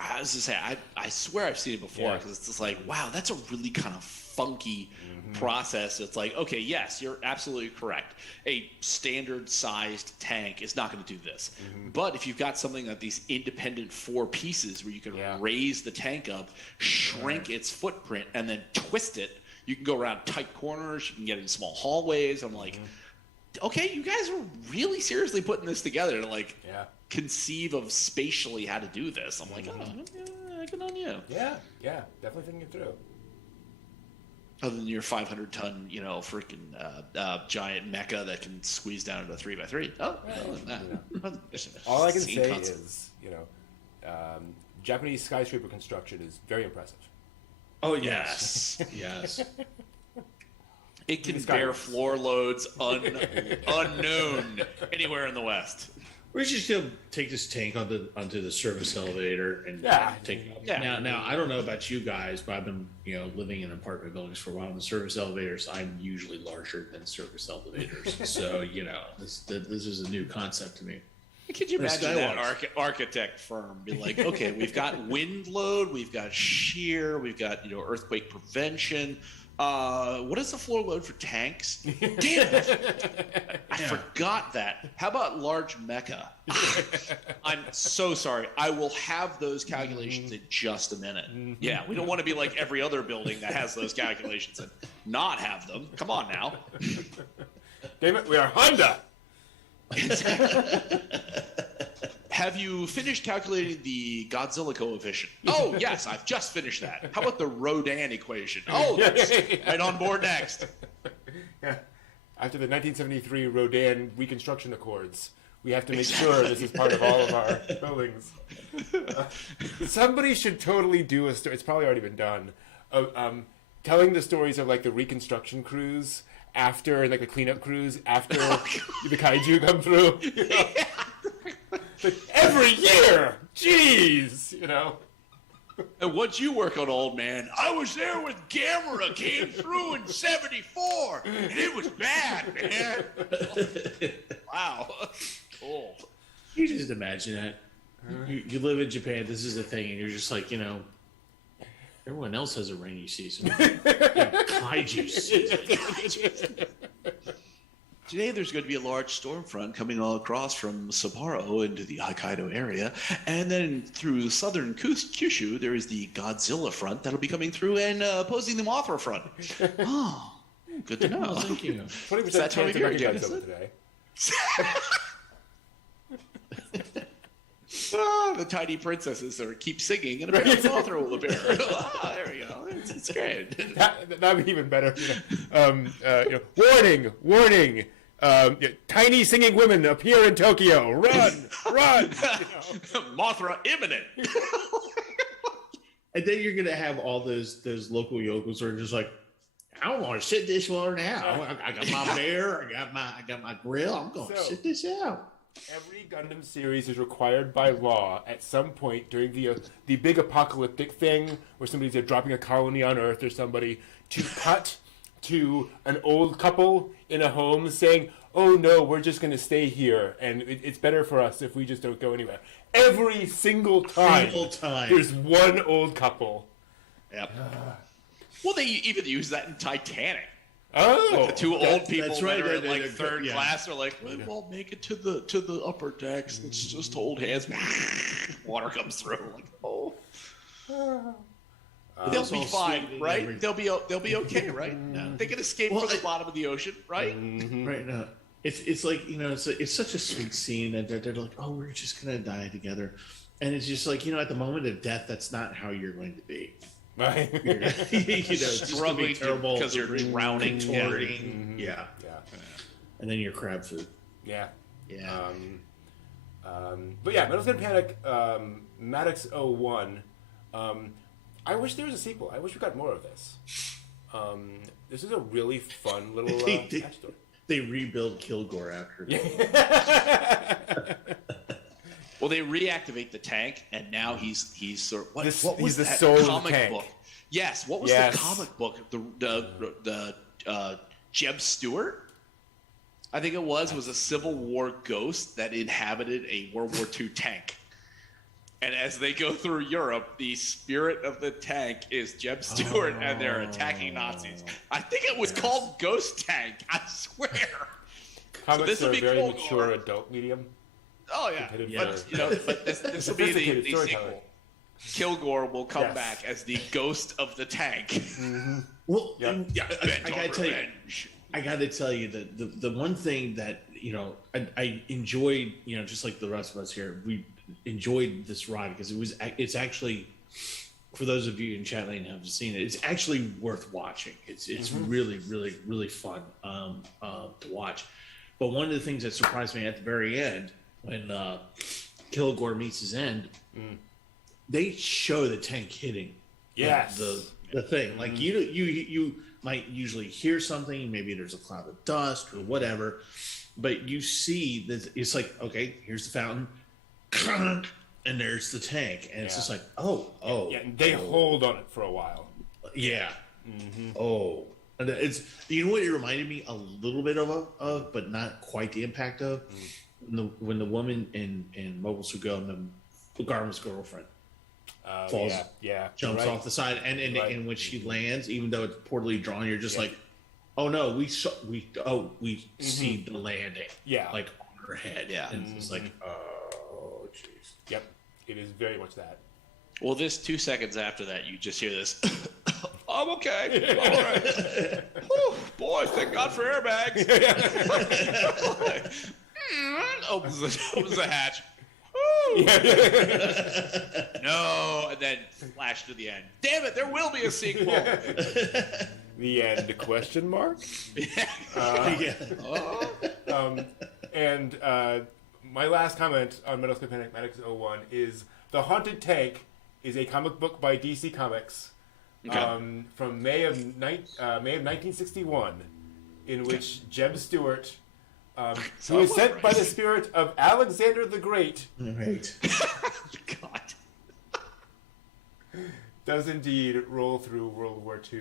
I was just saying, I swear I've seen it before because it's just wow, that's a really kind of funky process. It's okay, yes, you're absolutely correct. A standard-sized tank is not going to do this. But if you've got something like these independent 4 pieces where you can raise the tank up, shrink its footprint, and then twist it, you can go around tight corners, you can get in small hallways. I'm like, okay, you guys were really seriously putting this together to conceive of spatially how to do this. I'm like, good on you. Yeah, definitely thinking it through. Other than your 500-ton, freaking giant mecha that can squeeze down into a 3x3. All I can say is, Japanese skyscraper construction is very impressive. Oh yes, yes. It can bear floor loads unknown anywhere in the West. We should still take this tank onto the service elevator and take it up. Yeah. Now I don't know about you guys, but I've been living in apartment buildings for a while. In the service elevators, I'm usually larger than service elevators, so this is a new concept to me. Could you imagine that architect firm be like, okay, we've got wind load, we've got shear, we've got earthquake prevention. What is the floor load for tanks? Damn it! I forgot that. How about large mecha? I'm so sorry. I will have those calculations in just a minute. Yeah, we don't want to be like every other building that has those calculations and not have them. Come on now. Damn it, we are Honda! Have you finished calculating the Godzilla coefficient? Oh, yes, I've just finished that. How about the Rodan equation? Oh, that's right on board next. Yeah. After the 1973 Rodan Reconstruction Accords, we have to make sure this is part of all of our buildings. Somebody should totally do a story. It's probably already been done. Telling the stories of like the reconstruction crews after, like the cleanup crews after the kaiju come through. You know? Like, every year, jeez, you know. And what'd you work on, old man? I was there when Gamera came through in '74, and it was bad, man. Wow. Cool. You just imagine that. You live in Japan, this is a thing, and you're just like, you know, everyone else has a rainy season. Kaiju season. Today, there's going to be a large storm front coming all across from Sapporo into the Hokkaido area. And then through southern Kyushu, there is the Godzilla front that'll be coming through and opposing the Mothra front. Oh, good to know. Thank you. 20% That time chance of year of again, Godzilla isn't today. The tiny princesses are keep singing, and apparently Mothra will appear. There we go. It's great. That'd be even better. You know, warning, warning. Tiny singing women appear in Tokyo. Run, run. You know. Mothra imminent. And then you're gonna have all those local yokels who are just like, I don't want to sit this one out. I got my bear. I got my grill. I'm gonna sit this out. Every Gundam series is required by law at some point during the big apocalyptic thing where somebody's dropping a colony on Earth or somebody to cut to an old couple in a home saying, oh no, we're just going to stay here and it's better for us if we just don't go anywhere. Every single time. There's one old couple. Yep. Well, they even use that in Titanic. Oh, like the two old people that's that right. are in like third class are like, we won't make it to the upper decks. Let's just hold hands. Water comes through. Like, oh, they'll be fine, right? They'll be okay, right? They can escape from the bottom of the ocean, right? Mm-hmm. Right now, it's like, you know, it's such a sweet scene that they're like, oh, we're just gonna die together, and it's just like, you know, at the moment of death, that's not how you're going to be. right. You know, Struggling terrible because you're drowning, contorting. Yeah. And then your crab food. Yeah. Yeah. But yeah, Metal Skin Panic MADOX-01. I wish there was a sequel. I wish we got more of this. This is a really fun little backstory. They rebuild Kilgore after. Well, they reactivate the tank, and now he's sort of what was the that soul of the comic tank. book? Yes, what was the comic book? The Jeb Stewart, I think it was a Civil War ghost that inhabited a World War II tank. And as they go through Europe, the spirit of the tank is Jeb Stewart, and they're attacking Nazis. I think it was called Ghost Tank. I swear. Comics this will are be a very cool, mature Laura. adult medium. Oh yeah, but you know, but this will be the sequel. Kilgore will come back as the ghost of the tank. Mm-hmm. Well, I gotta tell you that the one thing that, you know, I enjoyed, you know, just like the rest of us here, we enjoyed this ride because it's actually, for those of you in chat lane who haven't seen it, it's actually worth watching. It's really, really, really fun to watch. But one of the things that surprised me at the very end, when Kilgore meets his end, they show the tank hitting the thing. Like you might usually hear something, maybe there's a cloud of dust or whatever, but you see that it's like, okay, here's the fountain, and there's the tank, and it's just like, they hold on it for a while. And it's, you know what it reminded me a little bit of, but not quite the impact of, when the woman in Mobile Suit Gundam, Garma's girlfriend. falls, yeah, jumps off the side, and when she lands, even though it's poorly drawn, you're just like, oh no, we see the landing, like on her head, and it's just like, oh jeez, yep, it is very much that. Well, this 2 seconds after that, you just hear this. I'm okay. All right. Whew, boy, thank God for airbags. Opens the hatch. No, and then flash to the end. Damn it, there will be a sequel. The end? Question mark. And my last comment on Metal Skin Panic MADOX-01 is The Haunted Tank is a comic book by DC Comics from May of 1961, in which Jeb Stewart, who is sent by the spirit of Alexander the Great, God, does indeed roll through World War II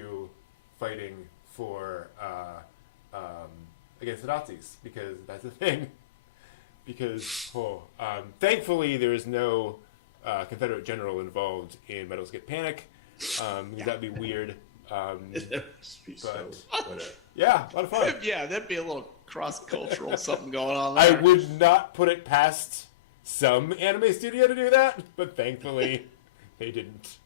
fighting for against the Nazis, because that's the thing. Because thankfully there is no Confederate general involved in Metal Skin Panic. That'd be weird. Yeah, a lot of fun. Yeah, that'd be a little cross-cultural something going on I there. would not put it past some anime studio to do that, but thankfully they didn't.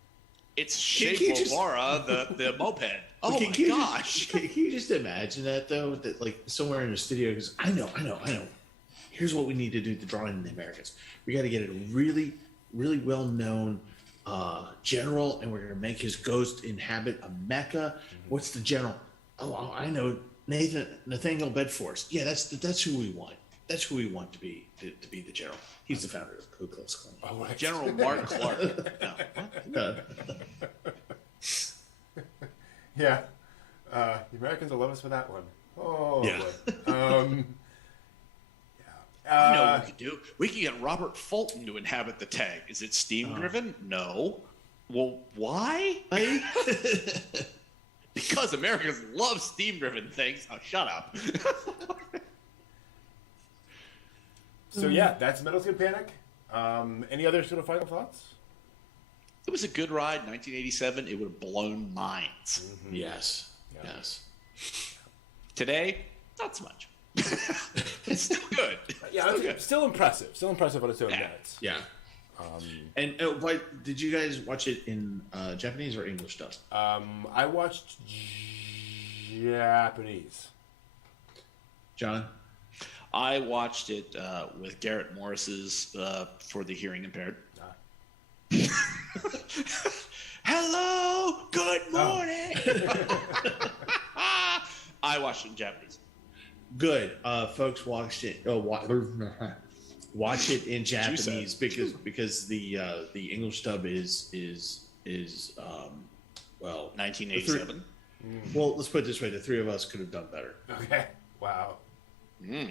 It's Che Guevara, the moped. Oh my gosh. Can you just imagine that, though? That, like, somewhere in the studio goes, I know. Here's what we need to do to draw in the Americans. We got to get a really, really well-known general, and we're going to make his ghost inhabit a mecha. What's the general? Oh, I know, Nathaniel Bedforce. Yeah, that's who we want. That's who we want to be the general. He's the founder of Ku Klux Klan. Oh, right. General Mark Clark. No. Yeah. The Americans will love us for that one. Oh, yeah. Boy. You know what we could do? We could get Robert Fulton to inhabit the tank. Is it steam-driven? No. Well, why? Because Americans love steam-driven things. Oh, shut up. So yeah, that's Metal Skin Panic. Any other sort of final thoughts? It was a good ride. 1987. It would have blown minds. Mm-hmm. Yes. Yeah. Yes. Today, not so much. It's still good. Yeah, still impressive. Still impressive on its own merits. Yeah. And did you guys watch it in Japanese or English dub? I watched Japanese. John? I watched it with Garrett Morris's for the hearing impaired. Hello, good morning. I watched it in Japanese. Good, folks. Watch it. Watch it in Japanese because the English dub is 1987. Well, let's put it this way: the three of us could have done better. Okay. Wow. Yeah.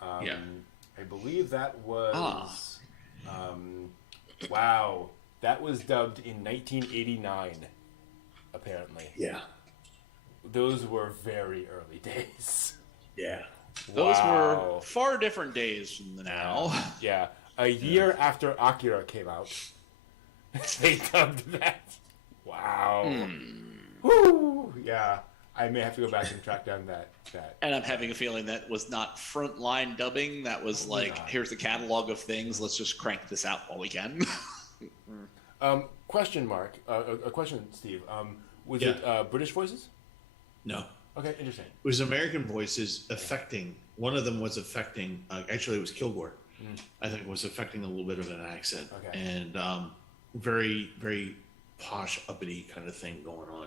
I believe that was. Wow. That was dubbed in 1989. Apparently. Yeah. Those were very early days. Yeah. Those were far different days from the now. Yeah. A year after Akira came out, they dubbed that. Wow. Woo! Yeah. I may have to go back and track down that. And I'm having a feeling that was not frontline dubbing. That was here's the catalog of things. Let's just crank this out while we can. Question mark. A question, Steve. Was it British voices? No. Okay, interesting. It was American voices affecting. One of them was affecting. Actually, it was Kilgore. I think it was affecting a little bit of an accent. Okay. And very, very posh, uppity kind of thing going on.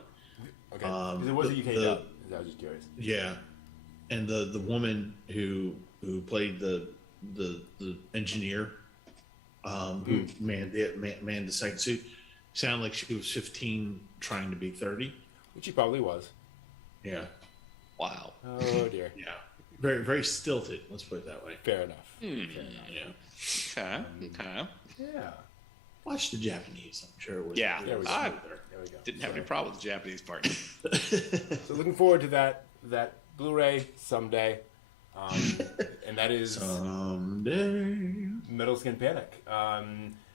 Okay. Because it was a UK dub. I was just curious. Yeah. And the woman who played the engineer who manned the second suit sounded like she was 15 trying to be 30. Which he probably was. Yeah. Wow. Oh dear. Yeah. Very, very stilted. Let's put it that way. Fair enough. Yeah. Okay. Yeah. Watch the Japanese. I'm sure it was. Yeah. There we go. I There we go. didn't have any problem with the Japanese part. So looking forward to that Blu-ray someday. And that is Someday. Metal Skin Panic.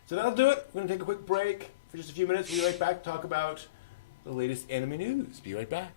So that'll do it. We're going to take a quick break for just a few minutes. We'll be right back to talk about the latest anime news. Be right back.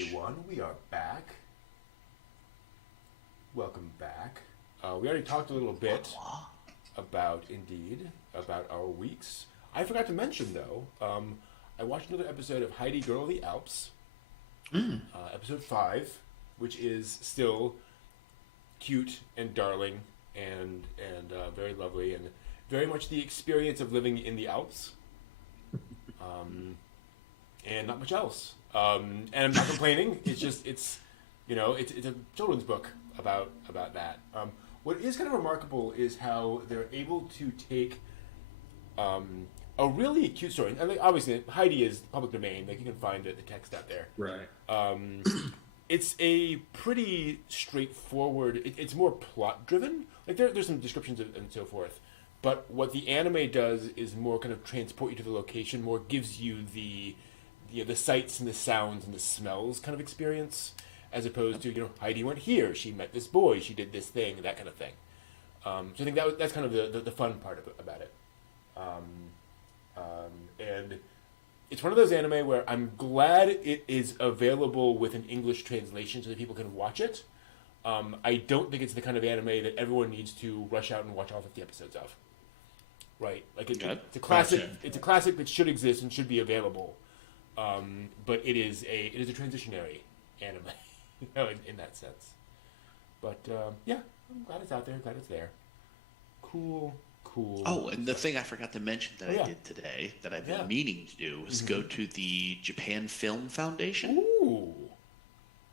everyone. We are back. Welcome back. We already talked a little bit about our weeks. I forgot to mention, though, I watched another episode of Heidi Girl of the Alps, episode 5, which is still cute and darling and very lovely and very much the experience of living in the Alps. And not much else. And I'm not complaining. It's just it's a children's book about that. What is kind of remarkable is how they're able to take a really cute story. And obviously, Heidi is public domain. Like, you can find the text out there. Right. It's a pretty straightforward. It's more plot driven. Like there's some descriptions and so forth. But what the anime does is more kind of transport you to the location. More gives you the sights and the sounds and the smells kind of experience, as opposed to Heidi went here. She met this boy. She did this thing. That kind of thing. So I think that's kind of the fun part about it. And it's one of those anime where I'm glad it is available with an English translation so that people can watch it. I don't think it's the kind of anime that everyone needs to rush out and watch all 50 episodes of. Right? Like it's a classic. Gotcha. It's a classic that should exist and should be available. But it is a transitionary anime, in that sense. But yeah, I'm glad it's out there. Glad it's there. Cool. Oh, and the thing I forgot to mention that I did today that I've been meaning to do is go to the Japan Film Foundation. Ooh.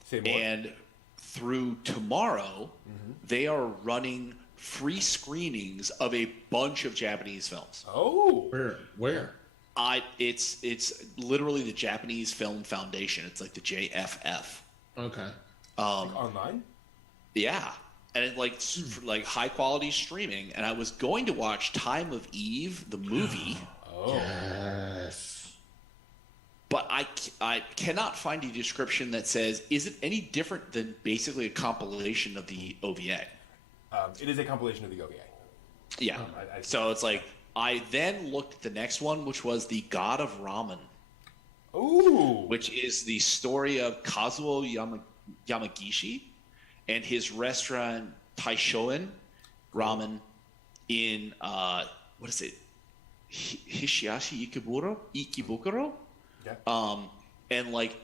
Say more. And through tomorrow, they are running free screenings of a bunch of Japanese films. Oh. Where? It's literally the Japanese Film Foundation. It's like the JFF. Okay. Online? Yeah. And it like high quality streaming. And I was going to watch Time of Eve, the movie. Oh. Yes. But I cannot find a description that says, is it any different than basically a compilation of the OVA? It is a compilation of the OVA. Yeah. So it's like, I then looked at the next one, which was The God of Ramen. Ooh. Which is the story of Kazuo Yamagishi and his restaurant Taishoen Ramen in what is it? Hishiashi Ikebukuro? Yeah. And like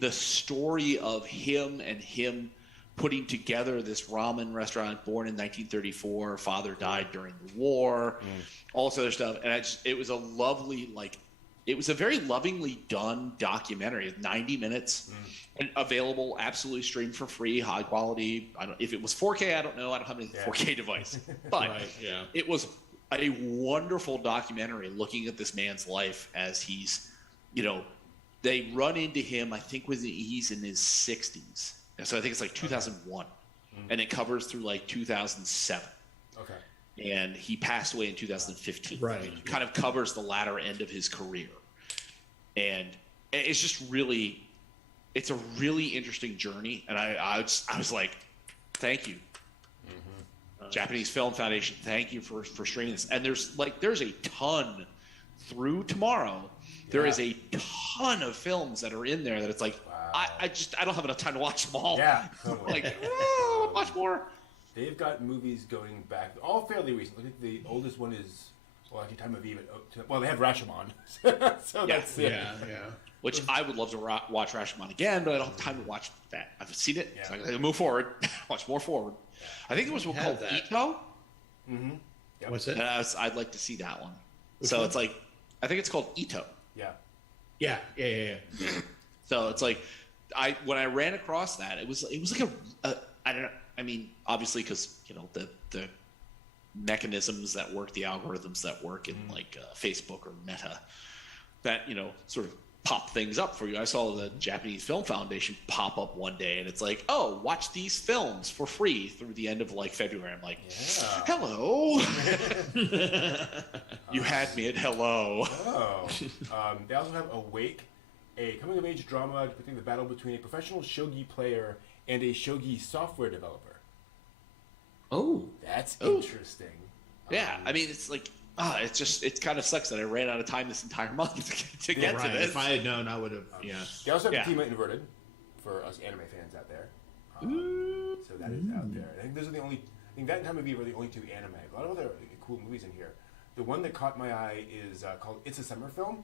the story of him putting together this ramen restaurant, born in 1934, father died during the war, all this other stuff. And it was a very lovingly done documentary, 90 minutes, and available, absolutely streamed for free, high quality. If it was 4K, I don't know. I don't have any 4K device, but it was a wonderful documentary looking at this man's life as he's, they run into him, I think he's in his 60s. So I think it's like 2001, and it covers through like 2007. Okay. And he passed away in 2015. Right. It kind of covers the latter end of his career. And it's just it's a really interesting journey. And I was like, thank you. Japanese Film Foundation, thank you for streaming this. And there's a ton through tomorrow. There is a ton of films that are in there that it's like, I don't have enough time to watch them all. Yeah. Totally. Much more. They've got movies going back, all fairly recent. I think the oldest one is, actually Time of Eve. They have Rashomon. So that's it. Yeah. Which I would love to watch Rashomon again, but I don't have time to watch that. I've seen it, so I gotta move forward, watch more forward. I think there was one called Ito. Mm-hmm. Yep. What's it? I'd like to see that one. Which so one? it's like, I think it's called Ito. Yeah. Yeah. So it's like, when I ran across that, it was like I don't know. I mean, obviously, because the mechanisms that work, the algorithms that work in like Facebook or Meta, that sort of pop things up for you. I saw the Japanese Film Foundation pop up one day, and it's like, oh, watch these films for free through the end of like February. I'm like, hello. You had me at hello. Oh. They also have Awake, a coming-of-age drama depicting the battle between a professional shogi player and a shogi software developer. Oh. That's interesting. Yeah, I mean, it's like, it kind of sucks that I ran out of time this entire month to get to this. If I had known, I would have. They also have Team Inverted for us anime fans out there. So that is out there. I think those are the only. I think that and that movie were the only two anime. A lot of other cool movies in here. The one that caught my eye is called "It's a Summer Film."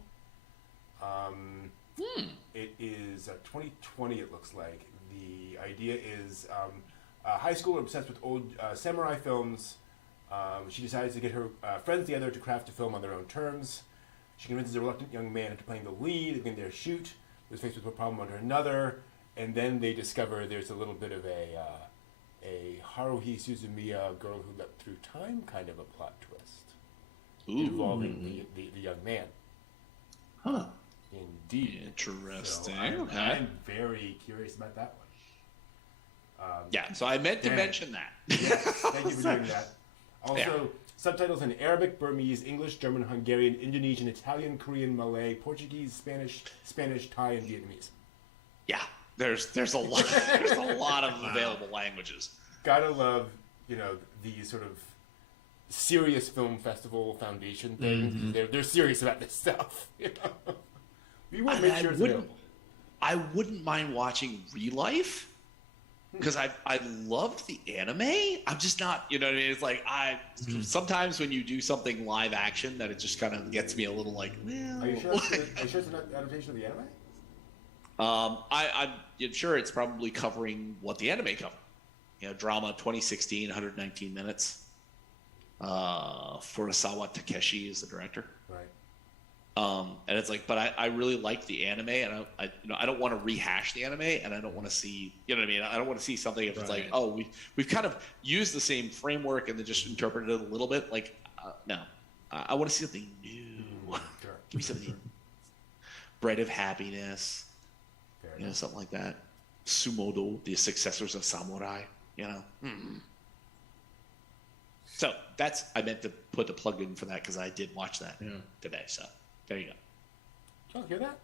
It is 2020. It looks like. The idea is a high schooler obsessed with old samurai films. She decides to get her friends together to craft a film on their own terms. She convinces a reluctant young man into playing the lead. They begin their shoot. Was faced with one problem under another, and then they discover there's a little bit of a Haruhi Suzumiya girl who leapt through time kind of a plot twist involving the young man. Huh. Indeed. Interesting. So I'm very curious about that one. Yeah, so I meant to mention that. Yes, thank you for doing that. Also, subtitles in Arabic, Burmese, English, German, Hungarian, Indonesian, Italian, Korean, Malay, Portuguese, Spanish, Thai, and Vietnamese. Yeah, there's a lot there's a lot of available languages. Gotta love, the sort of serious film festival foundation thing. They're serious about this stuff. We want to make sure it's available. I wouldn't mind watching Real Life. Because I love the anime. I'm just not, you know what I mean? It's like, sometimes when you do something live action, that it just kind of gets me a little like, well. Are you sure it's an adaptation of the anime? I'm sure it's probably covering what the anime covered. Drama 2016, 119 minutes. Furusawa Takeshi is the director. Right. And it's like, but I really like the anime, and I don't want to rehash the anime, and I don't want to see, you know what I mean? I don't want to see something if it's like, oh, we've kind of used the same framework and then just interpreted it a little bit. Like, no, I want to see something new. Sure. Give me something. Bread of Happiness, something like that. Sumodo, the successors of Samurai, So I meant to put the plug in for that because I did watch that today. So there you go. Oh, hear that?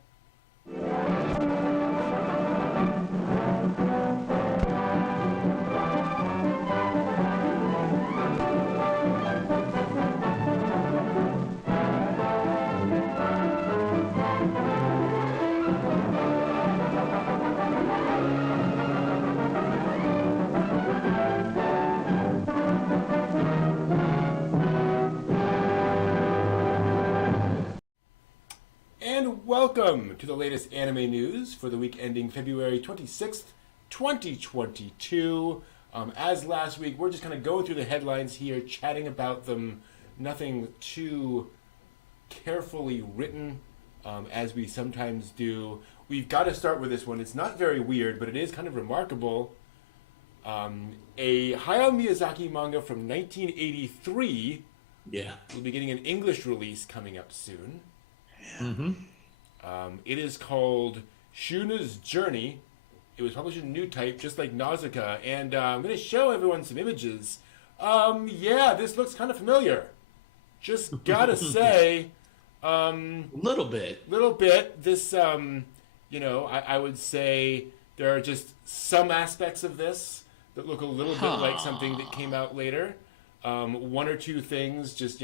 Welcome to the latest anime news for the week ending February 26th, 2022. As last week, we're just kind of going through the headlines here, chatting about them. Nothing too carefully written, as we sometimes do. We've got to start with this one. It's not very weird, but it is kind of remarkable. A Hayao Miyazaki manga from 1983 will be getting an English release coming up soon. It is called Shuna's Journey. It was published in New Type, just like Nausicaa, and I'm going to show everyone some images. This looks kind of familiar. Just gotta say, little bit. This, I would say there are just some aspects of this that look a little bit like something that came out later. One or two things, just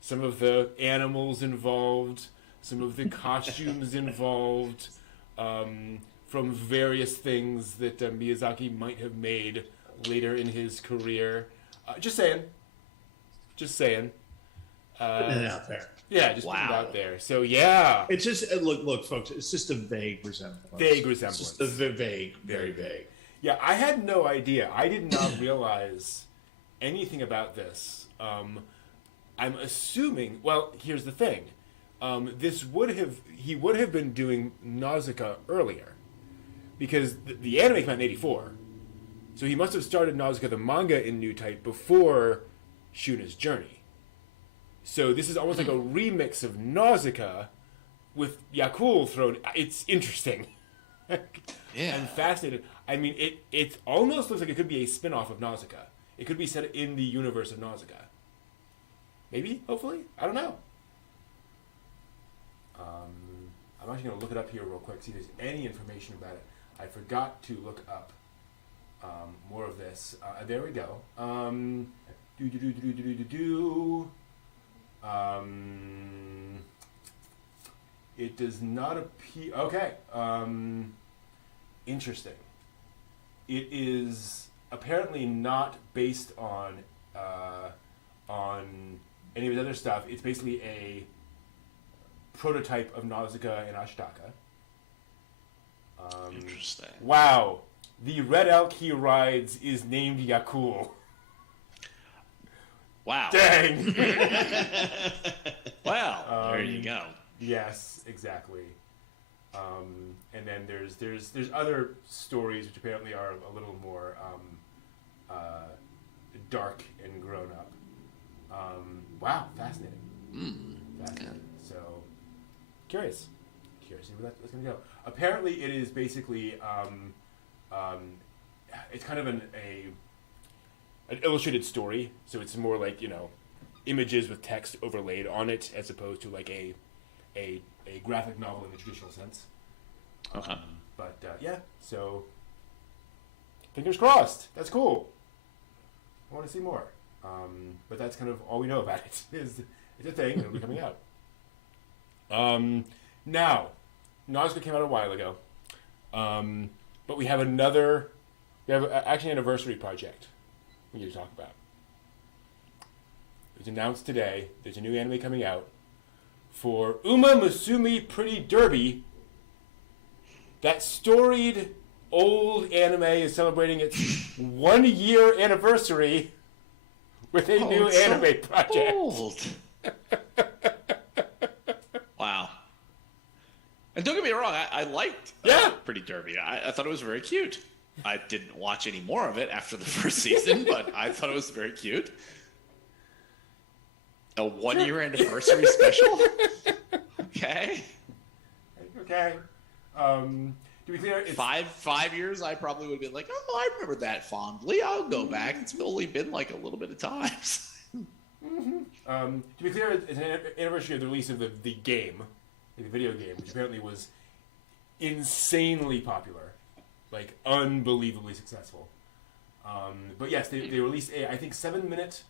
some of the animals involved. Some of the costumes involved from various things that Miyazaki might have made later in his career. Just saying. Putting it out there. Yeah, just putting it out there. So, yeah. It's just, look, folks, it's just a vague resemblance. It's just a vague, very vague. Yeah, I had no idea. I did not realize anything about this. I'm assuming, well, here's the thing. He would have been doing Nausicaa earlier, because the anime came out in '84, so he must have started Nausicaa the manga in New Type before Shuna's Journey. So this is almost like a remix of Nausicaa with Yakul thrown. It's interesting. I'm fascinated. I mean, it almost looks like it could be a spin-off of Nausicaa. It could be set in the universe of Nausicaa. Maybe, hopefully, I don't know. I'm actually going to look it up here real quick, see if there's any information about it. I forgot to look up more of this. There we go. It does not appear. Okay. Interesting. It is apparently not based on any of his other stuff. It's basically a prototype of Nausicaa and Ashtaka. Interesting. Wow. The red elk he rides is named Yakul. Wow. Dang. Wow. There you go. Yes, exactly. And then there's other stories which apparently are a little more dark and grown up. Wow, fascinating. Fascinating. So curious to see where that's going to go. Apparently, it is basically it's kind of an illustrated story, so it's more like, you know, images with text overlaid on it as opposed to like a graphic novel in the traditional sense. Okay. But yeah, so fingers crossed. That's cool. I want to see more. But that's kind of all we know about it. It's a thing, and it'll be coming out. Now, Nausicaa came out a while ago, but we have actually an anniversary project we need to talk about. It was announced today. There's a new anime coming out for Uma Musume Pretty Derby. That storied old anime is celebrating its 1 year anniversary with a new anime project. Old. Wow. And don't get me wrong, I liked Pretty Derby. I thought it was very cute. I didn't watch any more of it after the first season, but I thought it was very cute. A 1 year anniversary special? Okay. Okay. To be clear, it's... 5 years, I probably would have been like, oh, I remember that fondly. I'll go back. It's only been like a little bit of times. To be clear, it's an anniversary of the release of the game, the video game, which apparently was insanely popular, like unbelievably successful. But yes, they released a, I think, 7-minute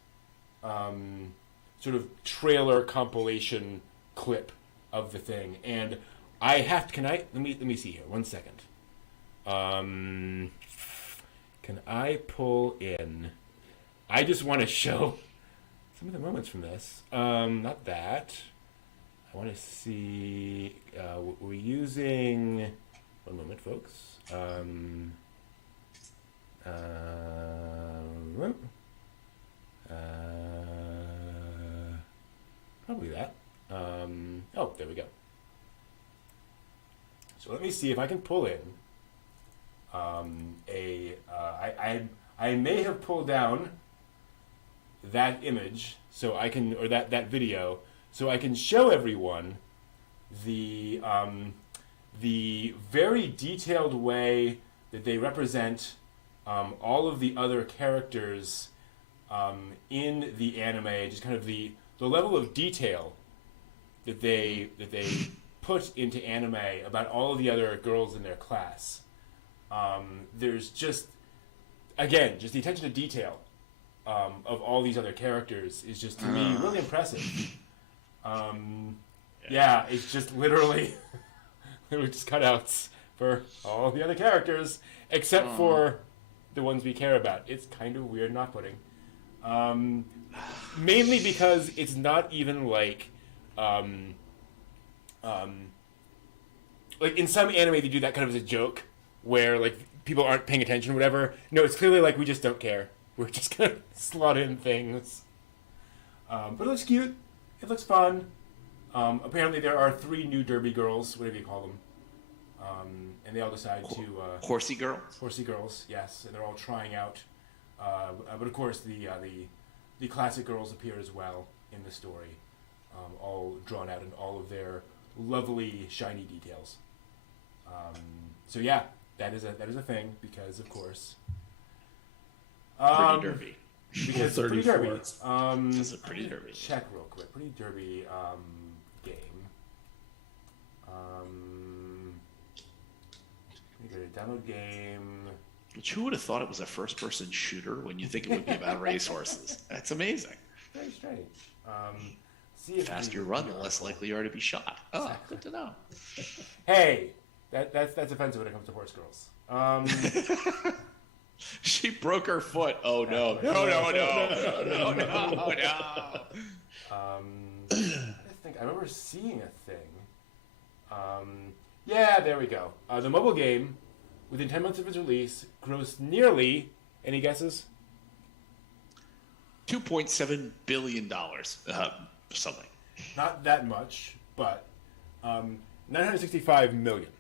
sort of trailer compilation clip of the thing, and I have to. Let me see here. 1 second. Can I pull in? I just want to show some of the moments from this. Not that. I want to see. We're using. 1 moment, folks. Probably that. Oh, there we go. So let me see if I can pull in I may have pulled down that image so I can, or that video, so I can show everyone the very detailed way that they represent all of the other characters in the anime, just kind of the level of detail that they put into anime about all of the other girls in their class. There's just the attention to detail of all these other characters is just, to me, really impressive. Yeah, it's just literally just cutouts for all the other characters, except for the ones we care about. It's kind of weird not putting. Mainly because it's not even like in some anime they do that kind of as a joke, where like people aren't paying attention or whatever. No, it's clearly like we just don't care. We're just gonna slot in things. But it looks cute. It looks fun. Apparently there are 3 new derby girls, whatever you call them. And they all decide to... Horsey girls? Horsey girls, yes. And they're all trying out. But of course the classic girls appear as well in the story. All drawn out in all of their lovely, shiny details. So yeah, that is a thing, because of course... Pretty Derby. Because it's Pretty Derby. It's a Pretty Derby. Check real quick. Pretty Derby game. We go to download game. Which, who would have thought it was a first-person shooter when you think it would be about racehorses? That's amazing. Very strange. The faster you run, the less likely you are to be shot. Oh, good to know. Hey, That's offensive when it comes to horse girls. She broke her foot. Oh no! No! I remember seeing a thing. Yeah, there we go. The mobile game, within 10 months of its release, grossed nearly. Any guesses? $2.7 billion. Something. Not that much, but 965 million.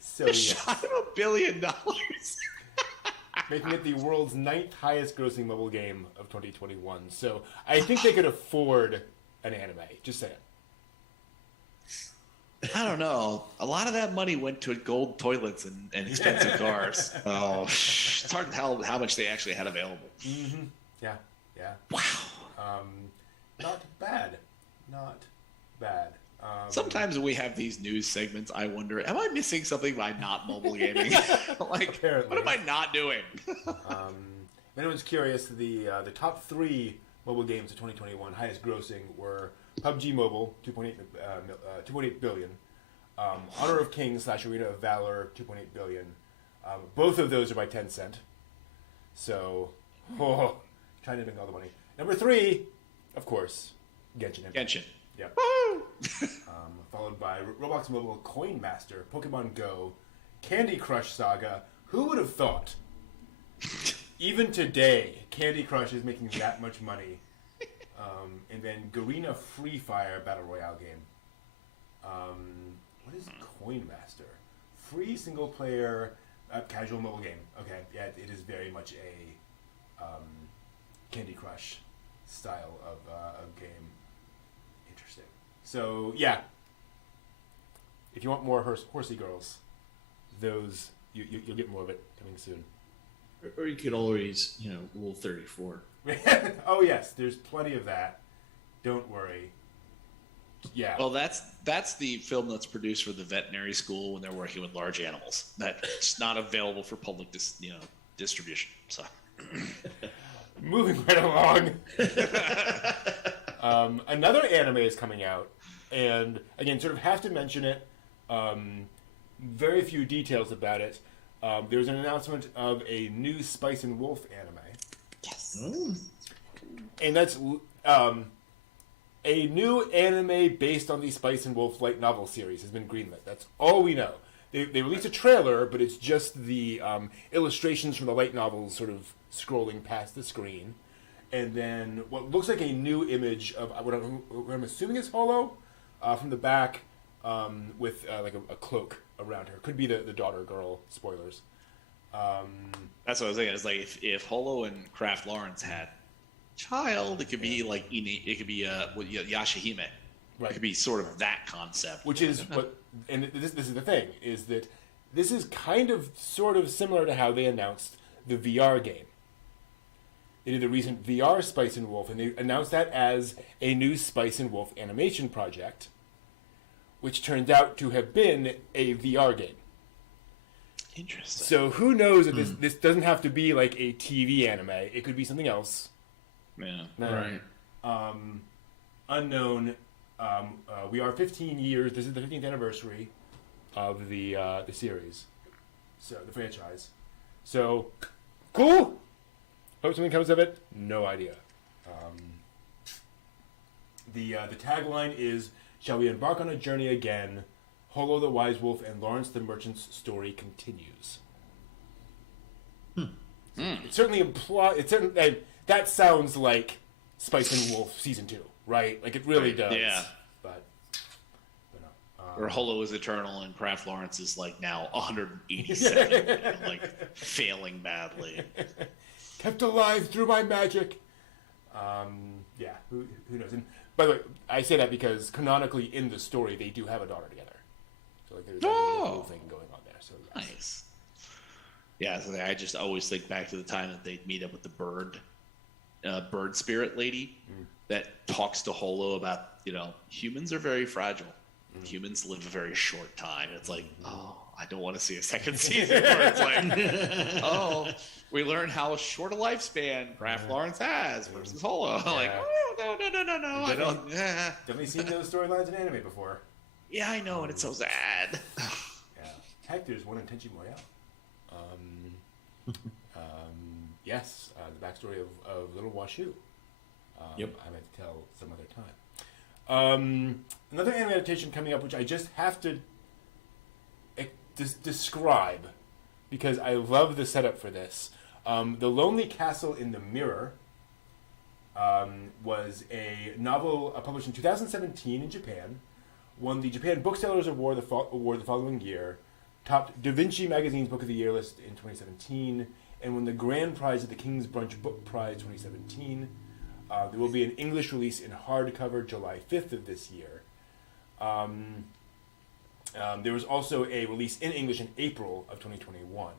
So It's shot of $1 billion. Making it the world's 9th highest grossing mobile game of 2021. So I think they could afford an anime. Just saying. I don't know. A lot of that money went to gold toilets and expensive cars. Oh, it's hard to tell how much they actually had available. Mm-hmm. Yeah. Wow. Not bad. Sometimes when we have these news segments, I wonder, am I missing something by not mobile gaming? Apparently. What am I not doing? If anyone's curious, the top 3 mobile games of 2021 highest grossing were PUBG Mobile, 2.8 billion. Honor of Kings / Arena of Valor, 2.8 billion. Both of those are by Tencent. So, trying to make all the money. Number 3, of course, Genshin Impact. Genshin. Yep. Followed by Roblox Mobile, Coin Master, Pokemon Go, Candy Crush Saga. Who would have thought? Even today, Candy Crush is making that much money. And then Garena Free Fire Battle Royale game. What is Coin Master? Free single player casual mobile game. Okay, yeah, it is very much a Candy Crush style of game. Interesting. So yeah, if you want more horsey girls, those you'll get more of it coming soon. Or you could always, Rule 34. Oh yes, there's plenty of that. Don't worry. Yeah. Well, that's the film that's produced for the veterinary school when they're working with large animals. That's not available for public distribution. So. Moving right along. Another anime is coming out, and again, sort of have to mention it. Very few details about it. There's an announcement of a new Spice and Wolf anime. Yes. Oh. And that's a new anime based on the Spice and Wolf light novel series has been greenlit. That's all we know. They released a trailer, but it's just the illustrations from the light novels sort of scrolling past the screen. And then what looks like a new image of what I'm assuming is Holo from the back with like a cloak around her. Could be the daughter girl. Spoilers. That's what I was thinking. It's like if Holo and Kraft Lawrence had child, it could be like it could be Yashahime. Right. It could be sort of that concept. Which is what, and this is the thing, is that this is kind of sort of similar to how they announced the VR game. They did the recent VR Spice and Wolf, and they announced that as a new Spice and Wolf animation project, which turned out to have been a VR game. Interesting. So who knows if this doesn't have to be like a TV anime. It could be something else. Yeah. Right. Unknown. We are 15 years. This is the 15th anniversary of the series, so the franchise. So cool. Hope something comes of it. No idea. The tagline is, "Shall we embark on a journey again? Holo the Wise Wolf and Lawrence the Merchant's story continues." It certainly implies. That sounds like Spice and Wolf season 2, right? Like it really does. Yeah. But no. Where Holo is eternal and Kraft Lawrence is like now 187, and like failing badly. Kept alive through my magic. Yeah, who knows? And by the way, I say that because canonically in the story they do have a daughter together. So like there's a whole thing going on there. So yes. Nice. Yeah, so I just always think back to the time that they'd meet up with the bird spirit lady that talks to Holo about, humans are very fragile. Humans live a very short time. It's like, oh, I don't want to see a second season where it's like, oh, we learn how short a lifespan Ralph Lawrence has versus Holo. Like, oh, no. I don't. Definitely seen those storylines in anime before. Yeah, I know, and it's so sad. Yeah. Heck, there's one in Tenchi Moyao. Yes, the backstory of Little Washu. Yep. I might tell some other time. Another anime adaptation coming up, which I just have to describe because I love the setup for this. The Lonely Castle in the Mirror was a novel published in 2017 in Japan, won the Japan Booksellers Award the following year, topped Da Vinci Magazine's Book of the Year list in 2017, and won the grand prize at the King's Brunch Book Prize 2017. There will be an English release in hardcover July 5th of this year. There was also a release in English in April of 2021.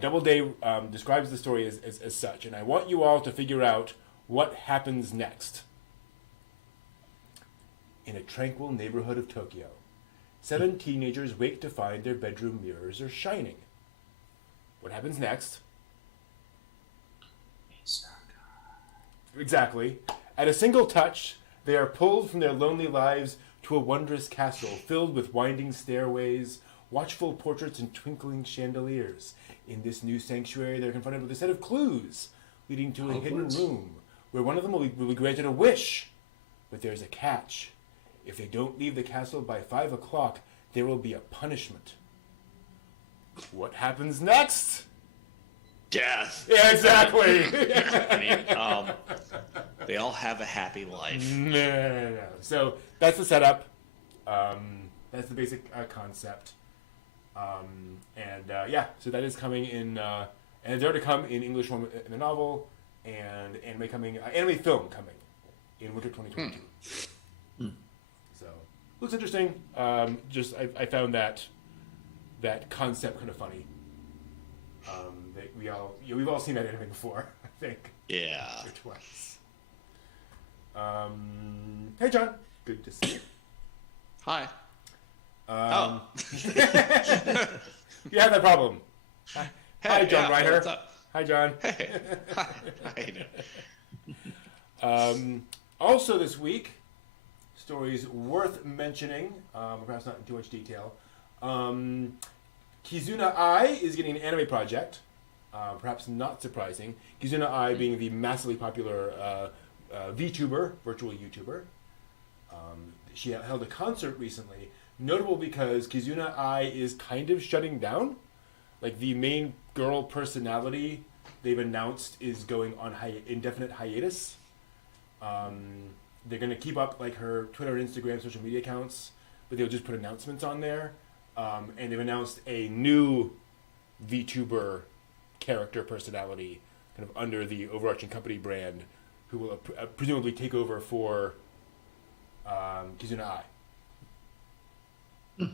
Doubleday describes the story as such, and I want you all to figure out what happens next. In a tranquil neighborhood of Tokyo, 7 teenagers wake to find their bedroom mirrors are shining. What happens next? Exactly. At a single touch, they are pulled from their lonely lives to a wondrous castle filled with winding stairways, watchful portraits, and twinkling chandeliers. In this new sanctuary, they're confronted with a set of clues leading to a hidden room where one of them will be granted a wish. But there's a catch. If they don't leave the castle by 5 o'clock, there will be a punishment. What happens next? Death. Yeah, exactly. I mean, they all have a happy life. No. So that's the setup. That's the basic concept. So that is coming in, and it's already come in English form in the novel, and anime film coming in winter 2022. So looks interesting. I found that concept kind of funny. We've all seen that anime before, I think. Yeah. Or twice. Hey, John. Good to see you. Hi. You have that problem. Hi, John Reiter. What's up? Hi, John. Hey. Hi. How you doing? Also this week, stories worth mentioning, perhaps not in too much detail. Kizuna Ai is getting an anime project, perhaps not surprising. Kizuna Ai being the massively popular VTuber, virtual YouTuber. She held a concert recently, notable because Kizuna Ai is kind of shutting down. Like, the main girl personality they've announced is going on indefinite hiatus. They're going to keep up like her Twitter and Instagram social media accounts, but they'll just put announcements on there. And they've announced a new VTuber character personality kind of under the overarching company brand who will presumably take over for Kizuna Ai.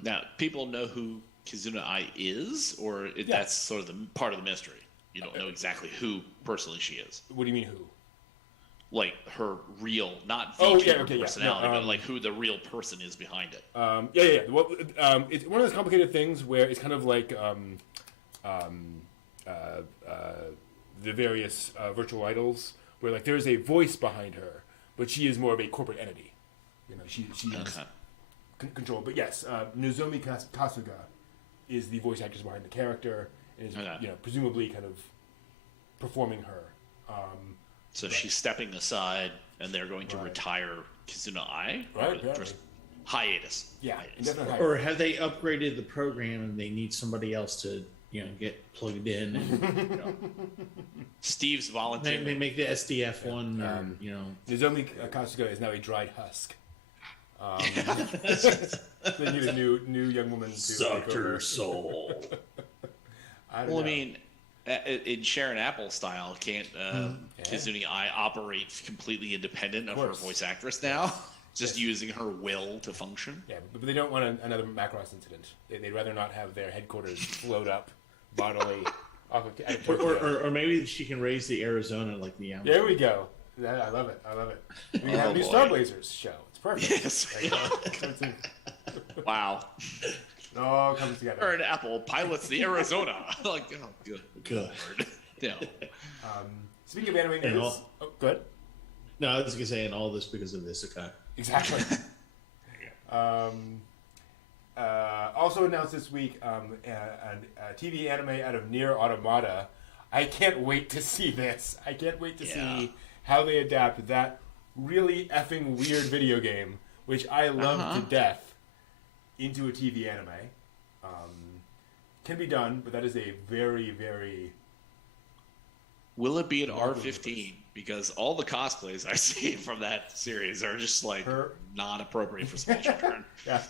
Now, people know who Kizuna Ai is, or that's sort of the part of the mystery. You don't know exactly who personally she is. What do you mean who? Like her real, not VTuber personality, No, but like who the real person is behind it. Well, it's one of those complicated things where it's kind of like the various virtual idols, where like there is a voice behind her, but she is more of a corporate entity. You know, she is controlled. But yes, Nozomi Kasuga is the voice actress behind the character, and is presumably kind of performing her. So she's stepping aside, and they're going to retire Kizuna Ai? Right, just hiatus. Yeah, hiatus. Or have they upgraded the program and they need somebody else to, get plugged in? And, Steve's volunteering. They make the SDF one, Nozomi Kasuga is now a dried husk. They need a new young woman to suck her soul. I mean, in Sharon Apple style, can't Kizuna Ai operate completely independent of her voice actress now? Just using her will to function? Yeah, but they don't want another Macross incident. They'd rather not have their headquarters float up bodily off of or maybe she can raise the Arizona like the Amazon. There we go. I love it. We have a new Star Blazers show. It's perfect. Yes. Wow. It all comes together. Or an Apple pilots the Arizona. Like, oh, good. Lord. Yeah. Speaking of anime news, good. No, I was gonna say, and all this because of this Isekai. Exactly. Also announced this week, a TV anime out of Nier Automata. I can't wait to see this. I can't wait to see how they adapt that really effing weird video game, which I love to death, into a TV anime. Can be done, but that is a very, very... Will it be an R-15? Because all the cosplays I see from that series are just like not appropriate for small children. Yeah,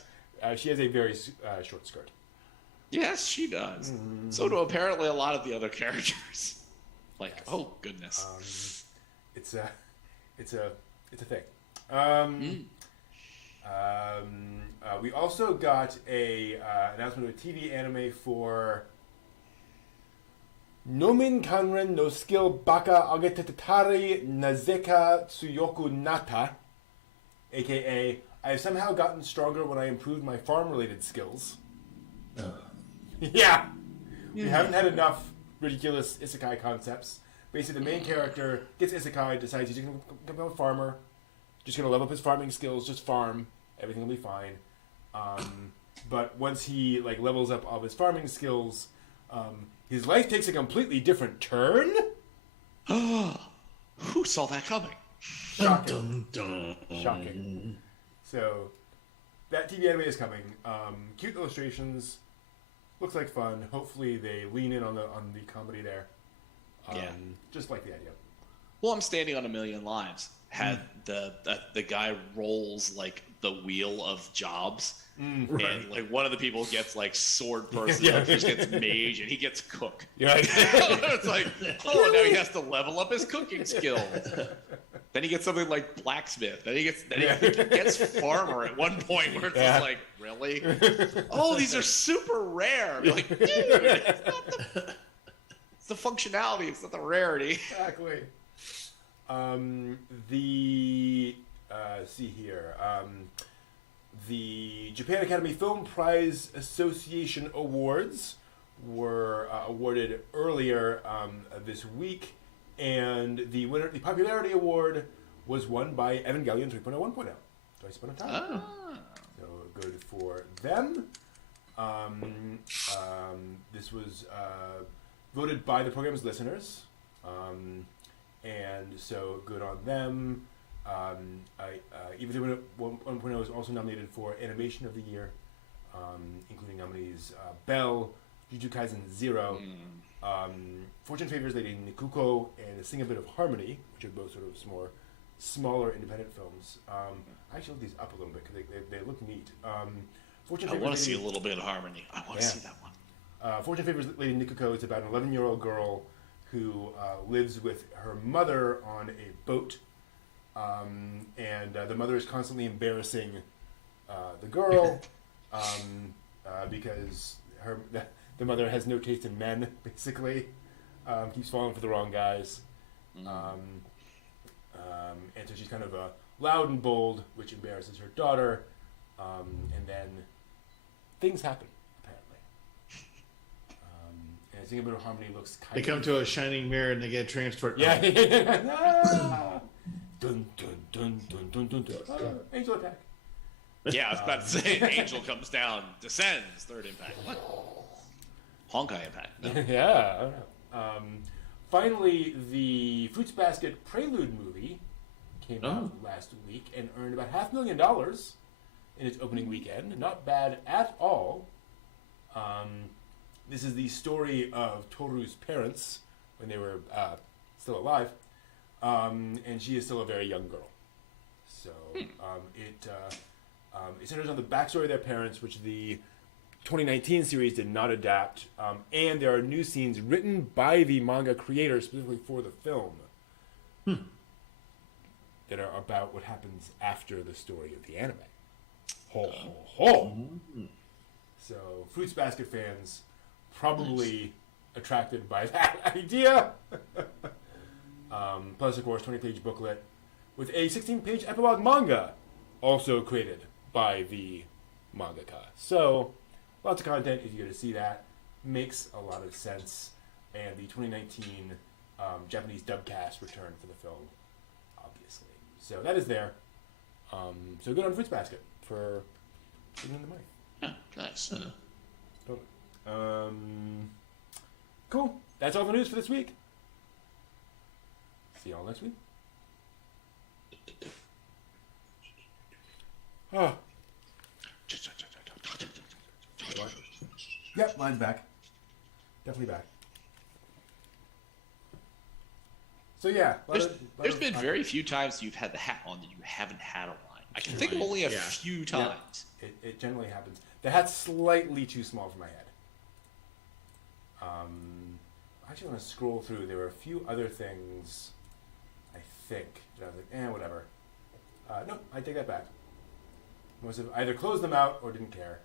she has a very short skirt. Yes, she does. So do apparently a lot of the other characters. Like, oh goodness, it's a thing. We also got a announcement of a TV anime for Nomin Kanren no Skill Baka Agetetari Nazeka Tsuyoku Nata, aka I have somehow gotten stronger when I improved my farm-related skills. Yeah! We haven't had enough ridiculous isekai concepts. Basically, the main character gets isekai, decides he's going to become a farmer, just going to level up his farming skills, just farm, everything will be fine. But once he levels up all of his farming skills, his life takes a completely different turn. Who saw that coming? Shocking. Shocking. So, that TV anime is coming. Cute illustrations. Looks like fun. Hopefully they lean in on the comedy there. Just like the idea. Well, I'm Standing on a Million Lives had the guy rolls like the wheel of jobs, Right. and one of the people gets sword person, just gets mage, and he gets cook. Yeah. It's like, oh, now he has to level up his cooking skills. Then he gets something like blacksmith. Then he gets farmer at one point, where it's just like, really? Oh, these are super rare. You're like, dude, it's the functionality. It's not the rarity. Exactly. See here. The Japan Academy Film Prize Association Awards were awarded earlier this week, and the popularity award was won by Evangelion 3.0 1.0. Twice Upon a Time. So good for them. This was voted by the program's listeners, and so good on them. Even 1.0 was also nominated for Animation of the Year, including nominees Bell, Jujutsu Kaisen 0, Fortune Favors Lady Nikuko, and Sing a Bit of Harmony, which are both sort of smaller independent films. I actually looked these up a little bit because they look neat. I want to see a little bit of Harmony. I want to see that one. Fortune Favors Lady Nikuko is about an 11-year-old girl who lives with her mother on a boat. And the mother is constantly embarrassing the girl because the mother has no taste in men, basically. Keeps falling for the wrong guys. And so she's kind of loud and bold, which embarrasses her daughter. And then things happen, apparently. And Sing a Bit of Harmony looks kind of... They come to a shining mirror and they get transported. Yeah. Dun, dun, dun, dun, dun, dun, dun. Angel attack. Yeah, I was about to say, Angel comes down, descends, third impact. What? Honkai impact. No. Yeah, I don't know. Finally, the Fruits Basket Prelude movie came out last week and earned about $500,000 in its opening weekend. Not bad at all. This is the story of Toru's parents when they were still alive. And she is still a very young girl. So it centers on the backstory of their parents, which the 2019 series did not adapt. And there are new scenes written by the manga creator specifically for the film that are about what happens after the story of the anime. Ho, ho, ho! So Fruits Basket fans probably attracted by that idea. Plus, of course, 20-page booklet with a 16-page epilogue manga, also created by the mangaka. So, lots of content. If you get to see that, makes a lot of sense. And the 2019 Japanese dubcast returned for the film, obviously. So that is there. So good on Fruits Basket for giving them the money. Yeah, nice. Totally. Cool. That's all the news for this week. See y'all next week. Oh. Yep, mine's back. Definitely back. So yeah, there's been very few times you've had the hat on that you haven't had a line. I can think of only a few times. Yeah. It generally happens. The hat's slightly too small for my head. I actually want to scroll through. There were a few other things, I think, that I was like, whatever. No, I take that back. Must have either closed them out or didn't care.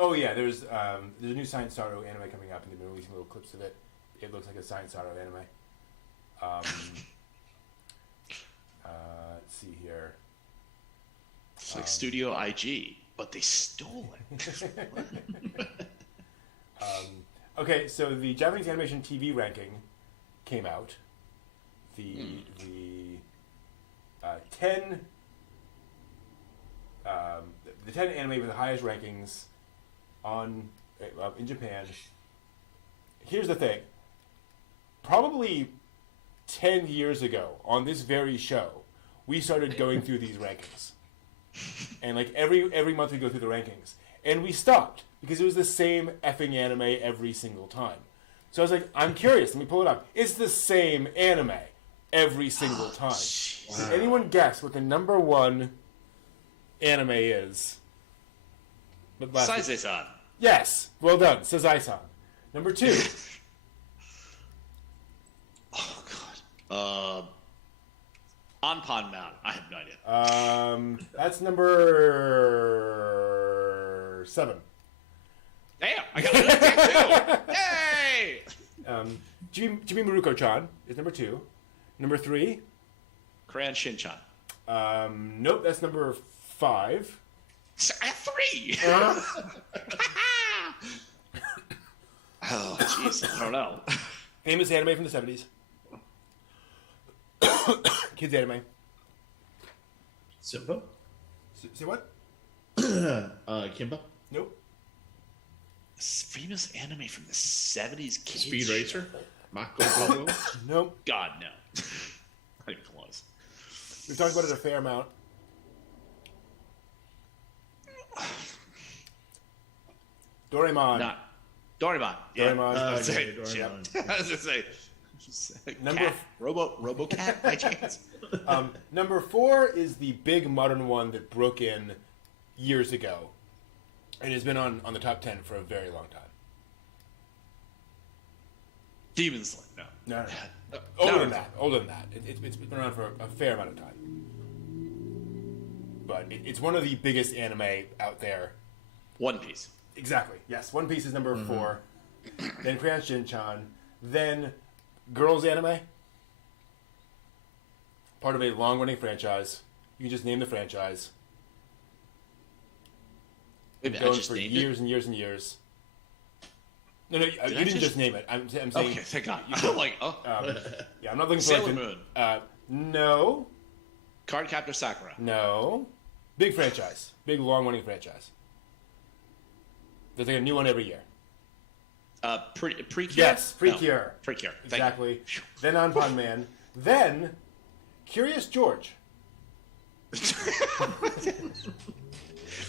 Oh yeah, there's a new Science Saru anime coming up, and they've been releasing little clips of it. It looks like a Science Saru anime. Let's see here. It's like Studio IG, but they stole it. Okay, so the Japanese animation TV ranking came out. The 10 anime with the highest rankings in Japan. Here's the thing. Probably 10 years ago on this very show, we started going through these rankings. And like every month we go through the rankings. And we stopped because it was the same effing anime every single time. So I was like, I'm curious, let me pull it up. It's the same anime every single time. Did anyone guess what the number one anime is? Saizai-san. Yes, well done, Saizai-san. Number 2. Oh god. Anpan Man. I have no idea. That's number 7. Damn, I got it too. Yay! Jimmy Maruko-chan is number 2. Number 3. Crayon Shin-chan. Nope, that's number 5. I have 3. Oh, jeez, I don't know. Famous anime from the 70s. Kids anime. Simba? Say what? Kimba? Nope. Famous anime from the 70s. Kids Speed Racer? Mako Bobo? Nope. God, no. Not even close. We've talked about it a fair amount. Doraemon. Not Doraemon. Yeah. Doraemon. I was Okay, gonna say, Doraemon. I was gonna say Number cat. RoboCat by chance. Number 4 is the big modern one that broke in years ago. It has been on the top 10 for a very long time. Demon Slayer. No. No. No. Older than that. It's been around for a fair amount of time. But it's one of the biggest anime out there. One Piece. Exactly. Yes. One Piece is number 4. Then Crayon Shin-chan. Then girls anime. Part of a long-running franchise. You can just name the franchise. Wait a minute, I Going just for named years it? and years and years. No, you I didn't just- just name it. I'm saying. Okay, thank God. I'm like, Yeah, I'm not looking for Sailor like Moon. No. Card Captor Sakura. No. Big franchise. Big long-running franchise. There's like a new one every year. Precure? Yes, No, Precure. Precure. Thank Exactly. you. Then Anpan Man. Then Curious George.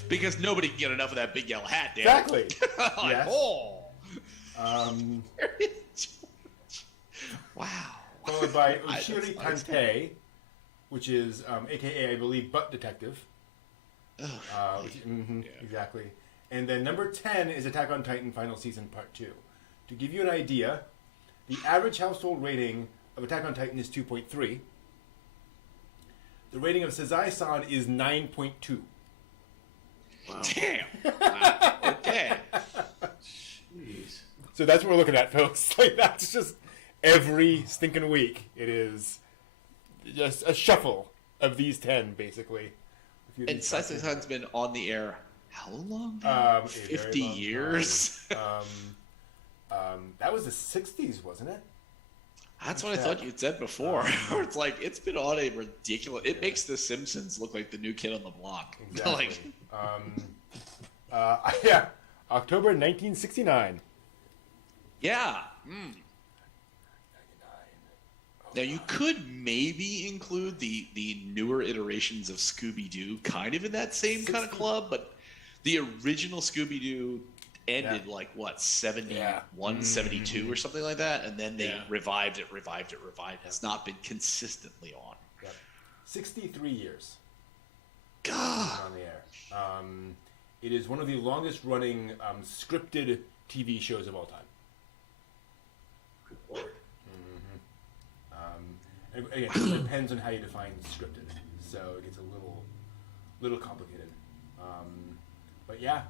Because nobody can get enough of that big yellow hat, damn. Exactly. Like, Yes. oh. Wow. Followed by That's Ushiri nice. Tantei, which is AKA, I believe, Butt Detective. Ugh. Exactly. And then number 10 is Attack on Titan Final Season Part 2. To give you an idea, the average household rating of Attack on Titan is 2.3. The rating of Saizai-san is 9.2. Wow. Damn. Wow. Okay. Jeez. So that's what we're looking at, folks. Like, that's just every stinking week. It is just a shuffle of these 10, basically. And Saizai-san's been on the air How long? A very 50 long years? That was the 60s, wasn't it? That's what I thought you'd said before. It's like, it's been on a ridiculous... It makes The Simpsons look like the new kid on the block. Exactly. Yeah, October 1969. Yeah. Now, you could maybe include the newer iterations of Scooby-Doo kind of in that same kind of club, but the original Scooby-Doo ended like, what, 71, 72 or something like that, and then they revived it. It's not been consistently on. Yep. 63 years. God. On the air. It is one of the longest running scripted TV shows of all time. Good Lord. And again, it depends on how you define scripted, so it gets a little complicated. But yeah,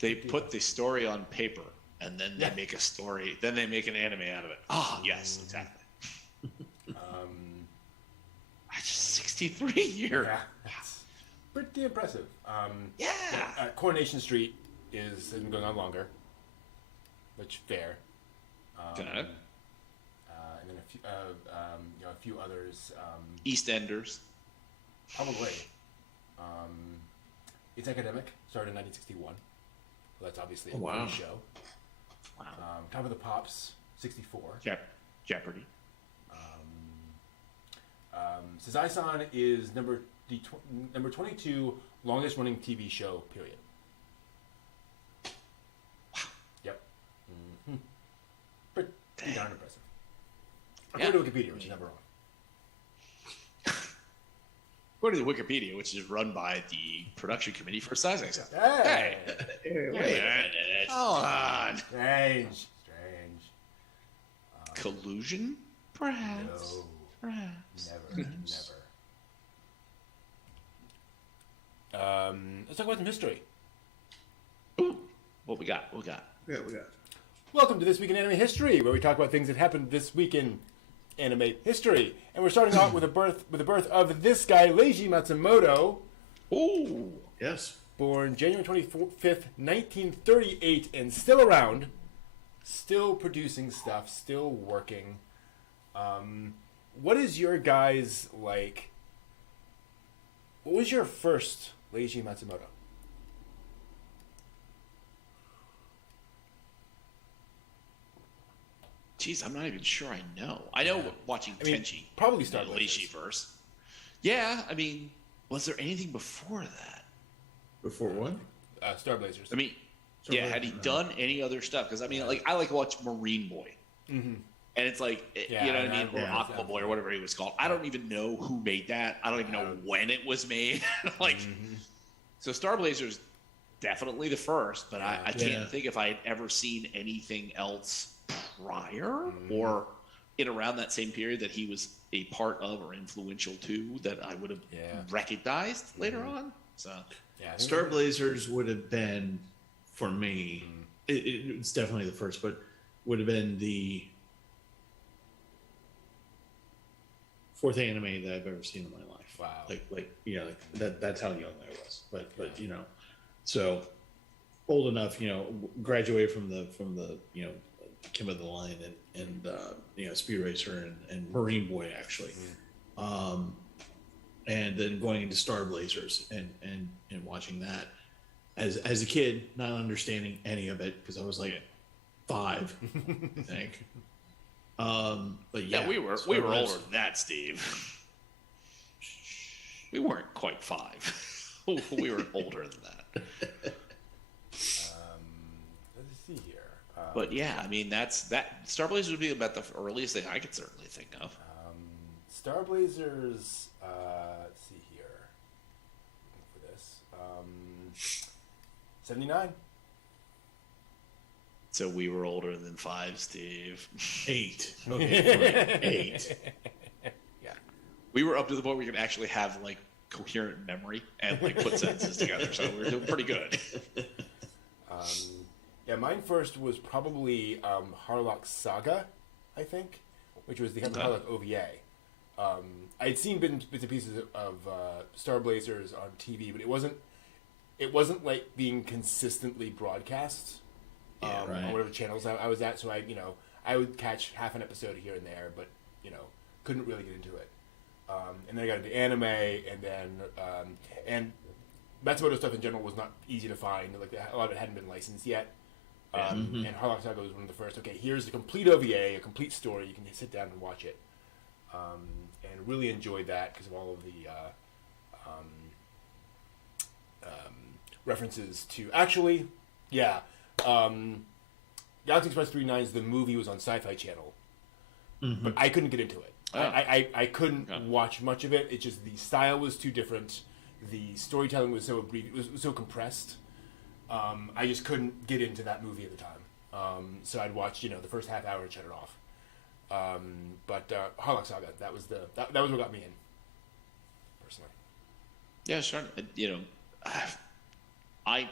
They put the story on paper, and then they make a story. Then they make an anime out of it. Oh, yes, exactly. I just 63 years. yeah, that's pretty impressive. Yeah. Coronation Street has been going on longer, which fair. Okay. And then a few others. EastEnders. Probably. It's Academic started in 1961. Well, that's obviously a wow. good show. Wow. Top of the Pops, 64. Jeopardy. Sazai-san is number 22 longest running TV show, period. Wow. Yep. Pretty darn impressive. Yeah. According to Wikipedia, which is never wrong. According to Wikipedia, which is run by the production committee for Sazai-san. Hey! Wait a minute. Hold on. Strange. Collusion? Perhaps. No. Perhaps. Never. Let's talk about some history. Ooh. What we got? Yeah, we got. Welcome to This Week in Anime History, where we talk about things that happened this week in anime history. And we're starting out with the birth of this guy, Leiji Matsumoto. Ooh. Yes. Born January 25th, 1938, and still around, still producing stuff, still working. What is your guys' like? What was your first Leiji Matsumoto? Jeez, I'm not even sure I know. I know watching Tenchi. Probably Star Leishi verse. Yeah, I mean, was there anything before that? Before what? Star Blazers. I mean, had he done any other stuff? Because I mean, like I like to watch Marine Boy, and it's like you know what I mean, or Aqua Boy or whatever he was called. I don't even know who made that. I don't even know when it was made. So Star Blazers definitely the first, but I can't think if I had ever seen anything else prior or in around that same period that he was a part of or influential to that I would have recognized later on. So Star Blazers would have been, for me, it's definitely the first, but would have been the fourth anime that I've ever seen in my life. Wow. That's how young I was. But you know, so old enough, you know, graduated from the Kim of the Line and Speed Racer and Marine Boy actually. And then going into Star Blazers and watching that as a kid, not understanding any of it because I was like 5, I think. But we were older than that, Steve. We weren't quite 5. We were older than that. Let's see here. But yeah, I mean that Star Blazers would be about the earliest thing I could certainly think of. Star Blazers. Let's see here. Looking for this. 79. So we were older than 5, Steve. 8. Okay, 8. Yeah. We were up to the point where we could actually have like coherent memory and like put sentences together. So we were doing pretty good. Mine first was probably Harlock Saga, I think, which was the Harlock OVA. I'd seen bits and pieces of Star Blazers on TV, but it wasn't it wasn't like being consistently broadcast on whatever channels I was at. So I would catch half an episode here and there, but couldn't really get into it. And then I got into anime, and then and Matsumoto stuff in general was not easy to find. Like a lot of it hadn't been licensed yet. And Harlock Saga was one of the first. Okay, here's the complete OVA, a complete story. You can sit down and watch it, and really enjoyed that because of all of the references to Galaxy Express 39's the movie was on Sci-Fi Channel, but I couldn't get into it. I couldn't watch much of it. It's just the style was too different. The storytelling was so brief. It was so compressed. I just couldn't get into that movie at the time. So I'd watch, the first half hour and shut it off. But Harlock Saga, that was what got me in, personally. Yeah, sure.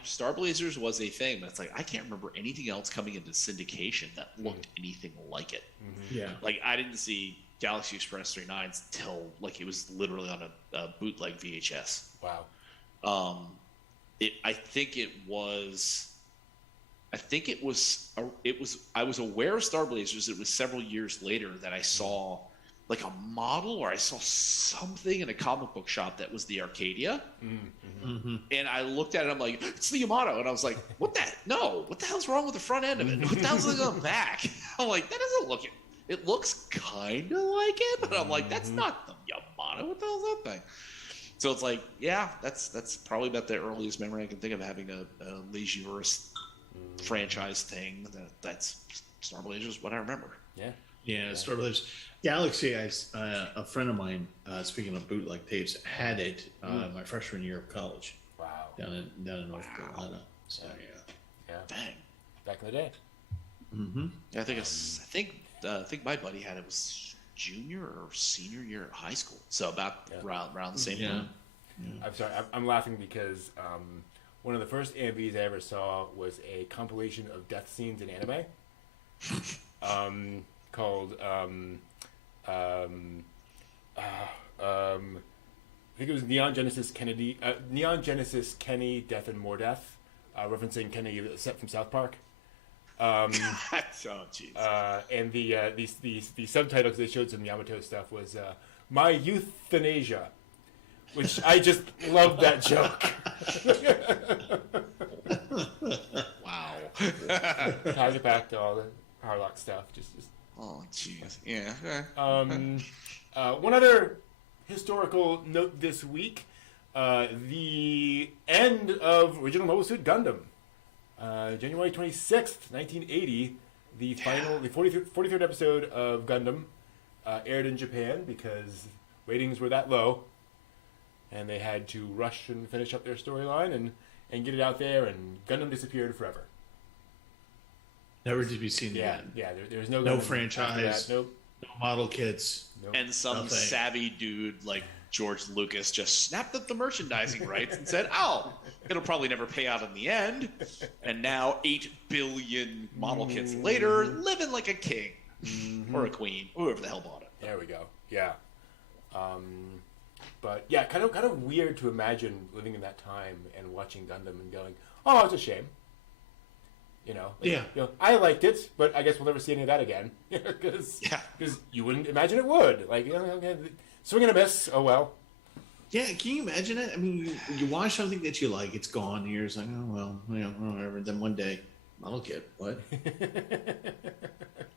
Star Blazers was a thing, but it's like I can't remember anything else coming into syndication that looked anything like it. Yeah, like I didn't see Galaxy Express 39s till like it was literally on a bootleg VHS. Wow. I was aware of Star Blazers. It was several years later that I saw like a model or I saw something in a comic book shop that was the Arcadia. And I looked at it, I'm like, it's the Yamato. And I was like, what the hell's wrong with the front end of it? What the hell's on the back? I'm like, that doesn't look it. It looks kind of like it, but I'm like, that's not the Yamato. What the hell's that thing? So it's like, yeah, that's probably about the earliest memory I can think of having a Legionnaires franchise thing. That's Star Blazers, what I remember. Yeah, Star Blazers. Galaxy, a friend of mine, speaking of bootleg tapes, had it my freshman year of college. Wow. Down in North Carolina. So Yeah. Dang. Back in the day. Yeah, I think my buddy had it was junior or senior year of high school. So about around the same time. I'm sorry. I'm laughing because one of the first AMVs I ever saw was a compilation of death scenes in anime called I think it was Neon Genesis Kenny Death and More Death, referencing Kenny set from South Park. Oh jeez. And the subtitles they showed some Yamato stuff was My Euthanasia, which I just loved that joke. Wow. Ties it back to all the Harlock stuff. Just Oh jeez. Yeah. one other historical note this week: the end of original Mobile Suit Gundam. January 26th, 1980, the 43rd episode of Gundam aired in Japan because ratings were that low, and they had to rush and finish up their storyline and get it out there, and Gundam disappeared forever. never to be seen again. Yeah, there's no No Gundam franchise. Nope. No model kits. Nope. And some Nothing. savvy dude like George Lucas just snapped up the merchandising rights and said, "Oh, it'll probably never pay out in the end." And now 8 billion model kits later, living like a king or a queen, whoever the hell bought it. There we go. Yeah. But yeah, kind of weird to imagine living in that time and watching Gundam and going, "Oh, it's a shame." I liked it, but I guess we'll never see any of that again because you wouldn't imagine it would. Like, okay, swing and a miss. Oh well. Yeah, can you imagine it? I mean, you watch something that you like, it's gone. And you're just like, oh well, whatever. Then one day, model kit. What?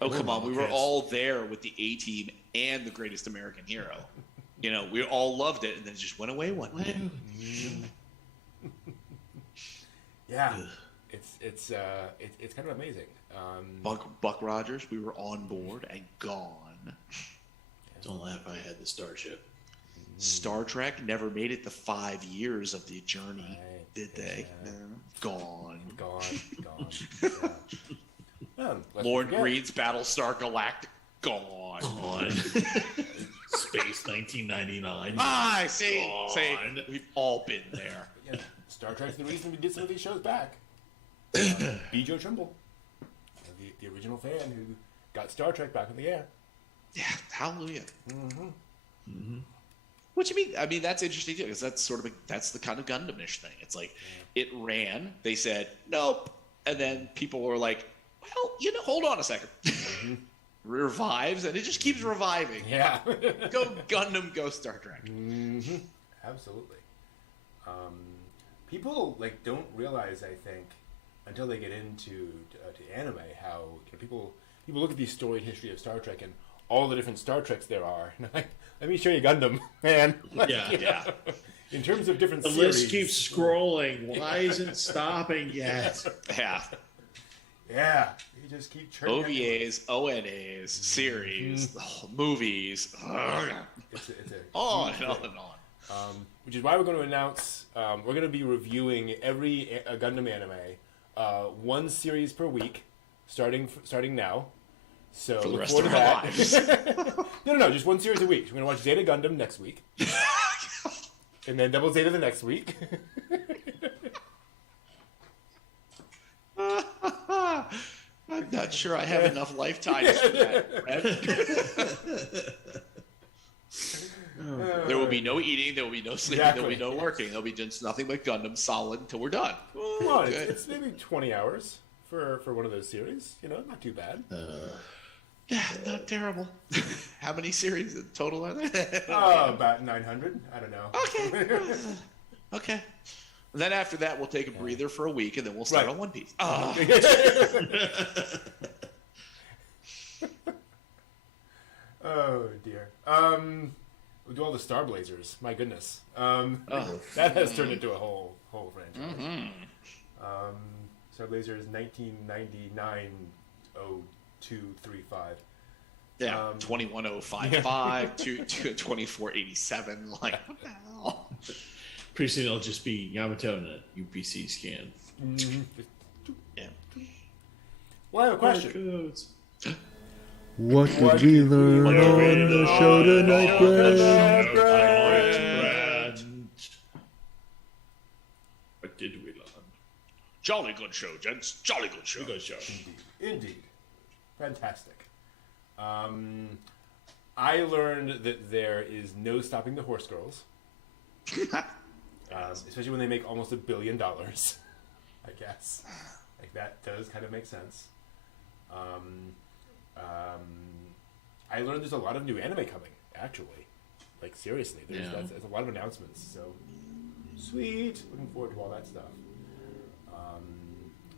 Oh come on, we were all there with the A-Team and the Greatest American Hero. We all loved it, and then it just went away one day. Yeah. It's kind of amazing. Buck Rogers, we were on board and gone. Don't laugh. I had the Starship. Star Trek never made it the 5 years of the journey, Right. did they? Yeah. No. Gone. Gone. Yeah. Well, let's Lord forget. Green's Battlestar Galactic, gone. On Space 1999. I say, Gone. we've all been there. Yeah. Star Trek's the reason we did some of these shows back. B. Joe Trimble, the original fan who got Star Trek back in the air. Yeah, hallelujah. What you mean? I mean, that's interesting too, because that's sort of that's the kind of Gundam-ish thing. It's like it ran. They said nope, and then people were like, "Well, hold on a second." Mm-hmm. Revives, and it just keeps reviving. Yeah. Go Gundam, go Star Trek. Mm-hmm. Absolutely. People don't realize, I think, until they get into to anime, how people look at the storied history of Star Trek and all the different Star Treks there are. Let me show you Gundam, man. Yeah. In terms of different the series. list keeps scrolling. Why isn't it stopping yet? Yeah. Yeah. You just keep churning. OVAs, ONAs, series, movies. It's on and on and on. Which is why we're going to announce we're going to be reviewing every Gundam anime, one series per week, starting now. So for the look rest forward of to our that. lives. No, just one series a week. We're going to watch Zeta Gundam next week, and then Double Zeta the next week. I'm not sure I have enough lifetimes for that, Brett. There will be no eating. There will be no sleeping. Exactly. There will be no working. There'll be just nothing but Gundam solid until we're done. Come on, it's maybe 20 hours for one of those series. Not too bad. Yeah, not terrible. How many series in total are there? About 900. I don't know. Okay. And then after that, we'll take a breather for a week, and then we'll start on One Piece. Oh dear. We do all the Star Blazers. My goodness. That has turned into a whole franchise. Mm-hmm. Star Blazers 1999 0235. Yeah, 21055 to 2487. Like, what the hell? Pretty soon it'll just be Yamato and a UPC scan. Mm-hmm. Yeah. Well, I have a question. Codes. What did we learn on the show tonight, Brad? What did we learn? Jolly good show, gents. Jolly good show. Good show. Indeed. Fantastic. I learned that there is no stopping the horse girls. Especially when they make almost $1 billion, I guess. That does kind of make sense. I learned there's a lot of new anime coming, actually. Seriously. There's a lot of announcements, so sweet. Looking forward to all that stuff.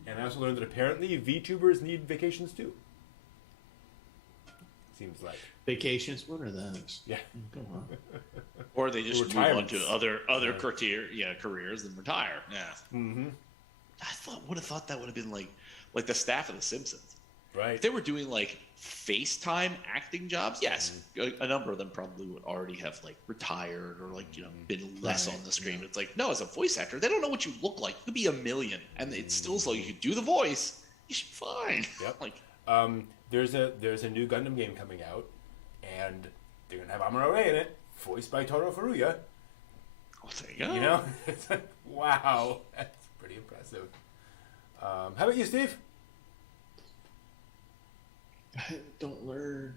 And I also learned that apparently VTubers need vacations too. Seems like. Vacations? What are those? Yeah. Go on. Or they just move on to other careers and retire. Yeah. Mm-hmm. Would have thought that would have been like the staff of The Simpsons. Right. If they were doing FaceTime acting jobs, yes, a number of them probably would already have retired or been less on the screen. But it's no, as a voice actor, they don't know what you look like. You could be a million, and it's still so you could do the voice. You should be fine. Yep. There's a new Gundam game coming out, and they're gonna have Amuro Ray in it, voiced by Toro Furuya. Oh, there you go. It's wow, that's pretty impressive. How about you, Steve? I don't learn.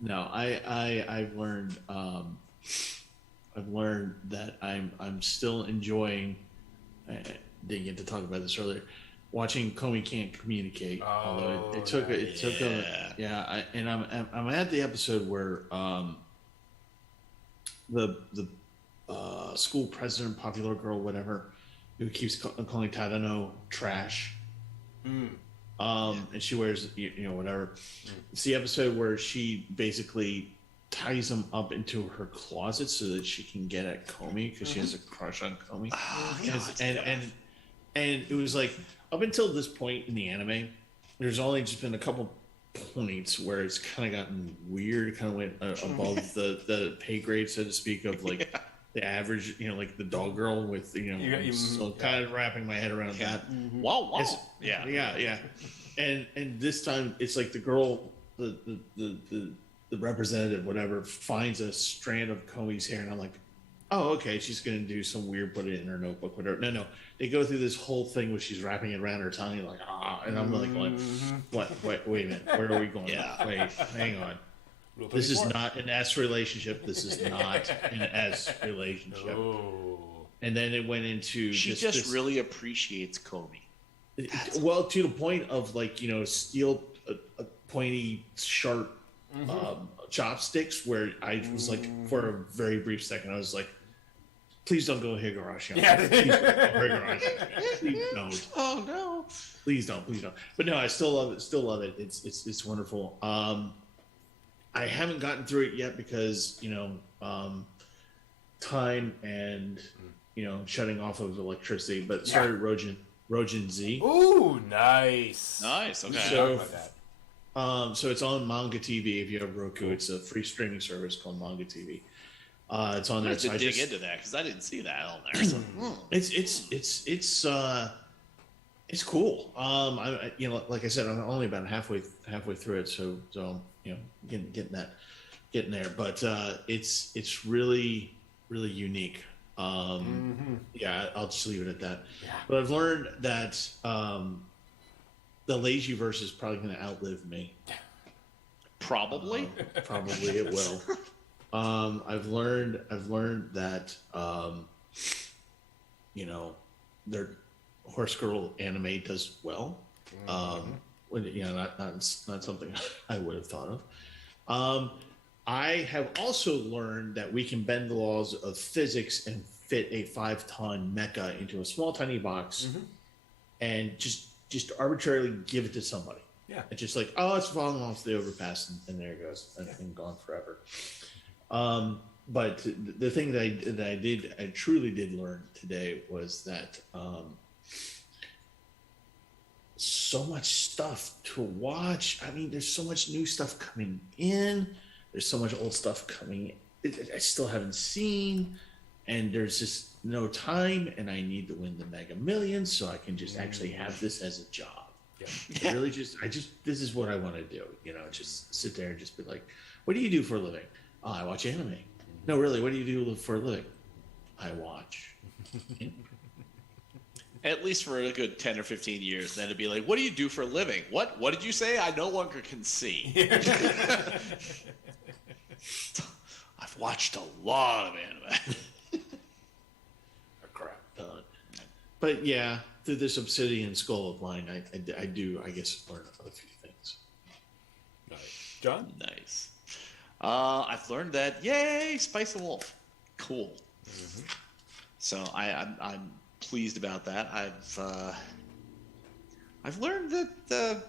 No, I've learned. I've learned that I'm still enjoying. I didn't get to talk about this earlier. Watching Comey Can't Communicate. Although it took I'm at the episode where the school president, popular girl, whatever, who keeps calling Tadano trash. And she wears, whatever. It's the episode where she basically ties him up into her closet so that she can get at Comey because she has a crush on Comey. And it was up until this point in the anime, there's only just been a couple points where it's kind of gotten weird, kind of went above the pay grade, so to speak, of the average, the dog girl with, so kind of wrapping my head around that. Wow. Yeah. And this time it's the girl, the representative, whatever, finds a strand of Comey's hair, and I'm like, oh, okay, she's gonna do some weird, put it in her notebook, whatever. No, they go through this whole thing where she's wrapping it around her tongue, and I'm like, what? Wait a minute, where are we going? Yeah. Wait, hang on. Rule This is 34. not an S relationship. This is not an S relationship. Oh. And then it went into She just really appreciates Kobe. Well, to the point of like, steel pointy sharp chopsticks, where I was like, for a very brief second, I was like, please don't go Higurashi. Yeah. Please don't go Higurashi. Please don't. Oh no. Please don't. But no, I still love it. It's wonderful. I haven't gotten through it yet because time and shutting off of electricity. But started Rojin Z. Ooh, nice. Nice. Okay. So, Talk about that. so it's on Manga TV. If you have Roku, it's a free streaming service called Manga TV. It's on there. I have to dig into that because I didn't see that on there. So. It's cool. Like I said, I'm only about halfway through it, so getting there. But it's really unique. Yeah, I'll just leave it at that. Yeah. But I've learned that the Lazy verse is probably going to outlive me. Probably. Probably it will. I've learned that their horse girl anime does well. Not something I would have thought of. I have also learned that we can bend the laws of physics and fit a 5-ton mecha into a small tiny box and just arbitrarily give it to somebody. Yeah. It's just like, oh, it's falling off the overpass and there it goes and gone forever. But the thing that I truly did learn today was that so much stuff to watch. I mean, there's so much new stuff coming in. There's so much old stuff coming I still haven't seen. And there's just no time. And I need to win the Mega Millions so I can just actually have this as a job. Yeah. Really this is what I want to do. Just sit there and just be like, what do you do for a living? Oh, I watch anime. No, really, what do you do for a living? I watch. At least for a good 10 or 15 years. Then it'd be like, what do you do for a living? What did you say? I no longer can see. I've watched a lot of anime. Crap. But yeah, through this obsidian skull of mine, I do, I guess, learn a few things. Nice. John? Nice. I've learned that, yay, Spice the Wolf. Cool. So I'm pleased about that. I've learned that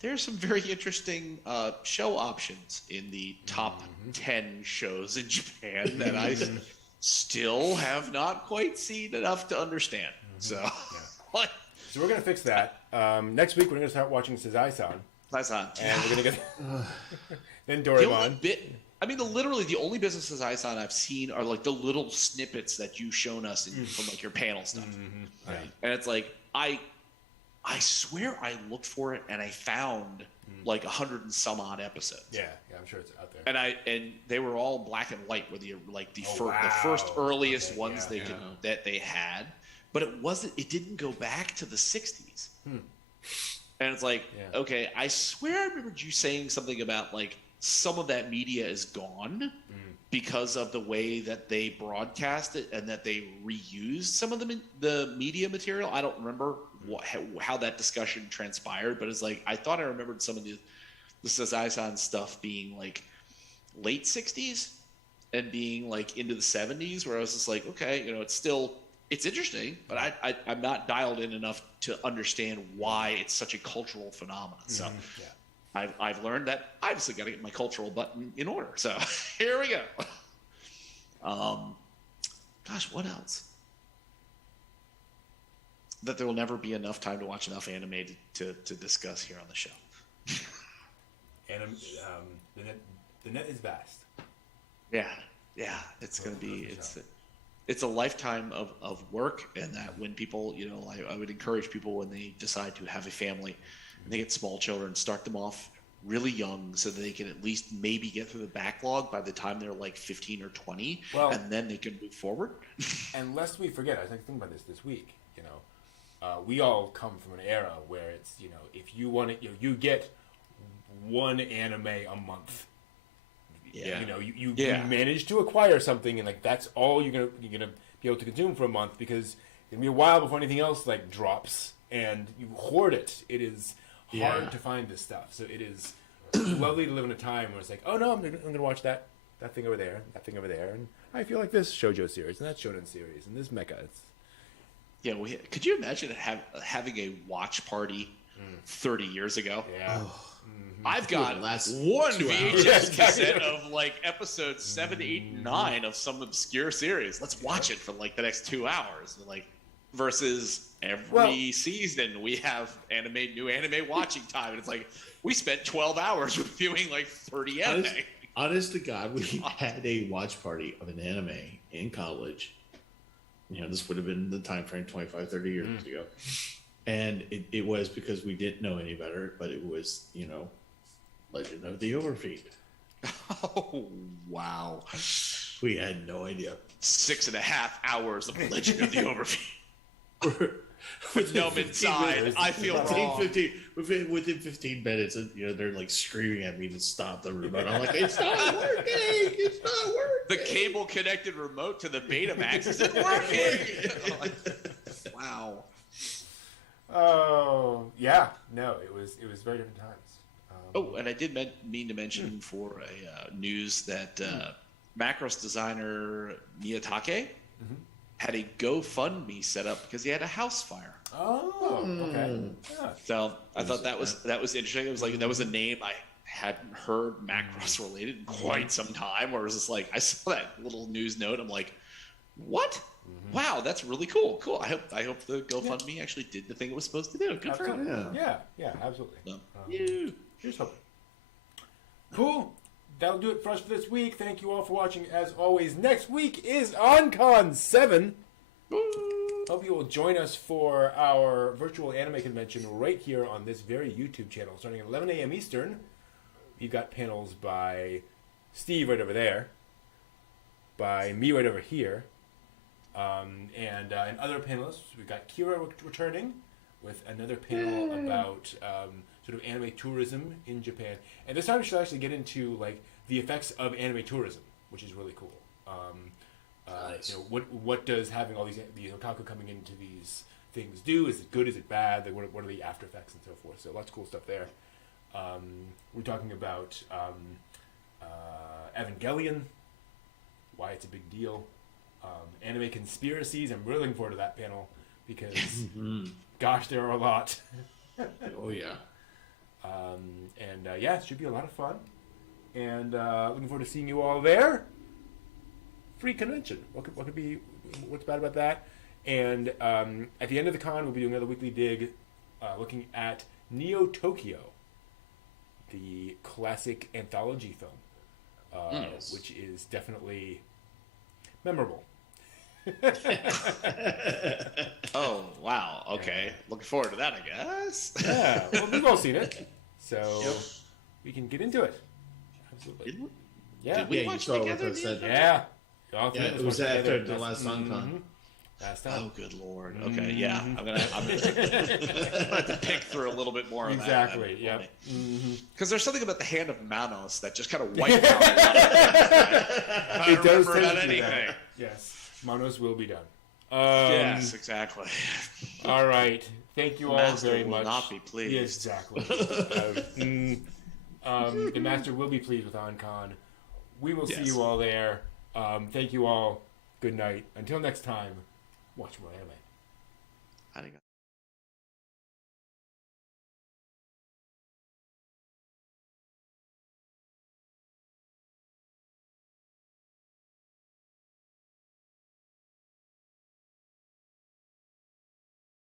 there's some very interesting show options in the top 10 shows in Japan that I still have not quite seen enough to understand. So, what? So we're going to fix that. Next week, we're going to start watching Sazai-san. That's not. And we're going to get... then The only Doraemon. literally the only businesses I've seen are like the little snippets that you've shown us from like your panel stuff. Right. And it's like, I swear I looked for it and I found like 100 and some odd episodes. Yeah, I'm sure it's out there. And they were all black and white with the wow. the first earliest Okay, ones that they had, but it didn't go back to the 60s. And it's like, okay, I swear I remembered you saying something about like some of that media is gone because of the way that they broadcast it and that they reused some of the media material. I don't remember how that discussion transpired, but it's like I thought I remembered some of the Sazai-san stuff being like late 60s and being like into the 70s, where I was just like, okay, it's interesting, but I'm not dialed in enough to understand why it's such a cultural phenomenon. So I've learned that I obviously got to get my cultural button in order. So here we go. Gosh, what else? That there will never be enough time to watch enough anime to discuss here on the show. And the net is vast. Yeah, it's going to be it's a lifetime of work, and that when people, I would encourage people when they decide to have a family and they get small children, start them off really young so that they can at least maybe get through the backlog by the time they're like 15 or 20, and then they can move forward. And lest we forget, I was thinking about this week, we all come from an era where it's, if you want it, you get one anime a month. Yeah. You know, you Yeah. manage to acquire something, and like that's all you're gonna be able to consume for a month, because it's gonna be a while before anything else like drops, and you hoard it. It is hard to find this stuff, so it is lovely to live in a time where it's like, oh no, I'm gonna watch that thing over there, that thing over there, and I feel like this shoujo series and that shonen series and this mecha. It's, Yeah, could you imagine having a watch party 30 years ago? yeah. I've got last one 2 hours. VHS cassette of like episodes 7, 8, and 9 of some obscure series. Let's watch it for like the next 2 hours. Like versus every season we have new anime watching time, and it's like we spent 12 hours reviewing like 30 anime. Honest to God, we had a watch party of an anime in college. You know, this would have been the time frame 25, 30 years ago. And it was because we didn't know any better, but it was, you know, Legend of the Overfeed. Oh, wow. We had no idea. 6.5 hours of Legend of the Overfeed. With no inside, I feel wrong. Within 15 minutes, you know, they're like screaming at me to stop the remote. I'm like, it's not working! It's not working! The cable connected remote to the Betamax isn't working! Wow. Oh yeah, no, it was very different times. Oh, and I did mean to mention for a news that Macross designer Miyatake had a GoFundMe set up because he had a house fire. Oh, okay. Yeah. So I thought that was interesting. It was like that was a name I hadn't heard Macross related in quite some time. Where it was just like I saw that little news note. I'm like, what? Wow, that's really cool. Cool. I hope the GoFundMe actually did the thing it was supposed to do. Good for him. Yeah, absolutely. So, Here's hoping. Cool. That'll do it for us for this week. Thank you all for watching. As always, next week is OnCon 7. Hope you will join us for our virtual anime convention right here on this very YouTube channel, starting at 11 a.m. Eastern. We've got panels by Steve right over there, by me right over here, and other panelists. We've got Kira returning with another panel about sort of anime tourism in Japan. And this time she'll actually get into like the effects of anime tourism, which is really cool. Nice. You know, what does having all these otaku coming into these things do? Is it good? Is it bad? Like, what are the after effects and so forth? So lots of cool stuff there. We're talking about Evangelion, why it's a big deal. Anime conspiracies. I'm really looking forward to that panel because, gosh, there are a lot. Oh yeah. Yeah, it should be a lot of fun. And looking forward to seeing you all there. Free convention. What's bad about that? And at the end of the con, we'll be doing another weekly dig, looking at Neo Tokyo, the classic anthology film, which is definitely memorable. Oh, wow. Okay. Looking forward to that, I guess. Yeah, well, we've all seen it, so we can get into it. Absolutely. Yeah. Did we you watch saw together? what I said. Yeah. Yeah, it was after the last OnCon. Last time. Oh, good lord. Okay, yeah. I'm gonna have to pick through a little bit more of that. Exactly. Yeah. Because there's something about the hand of Manos that just kind of wiped out a lot of I don't remember about anything. Yes. Manos will be done. Yes, exactly. All right. Thank you all Master very will much. not be pleased. Yes, exactly. The master will be pleased with OnCon. We will see you all there. Thank you all. Good night. Until next time, watch more anime.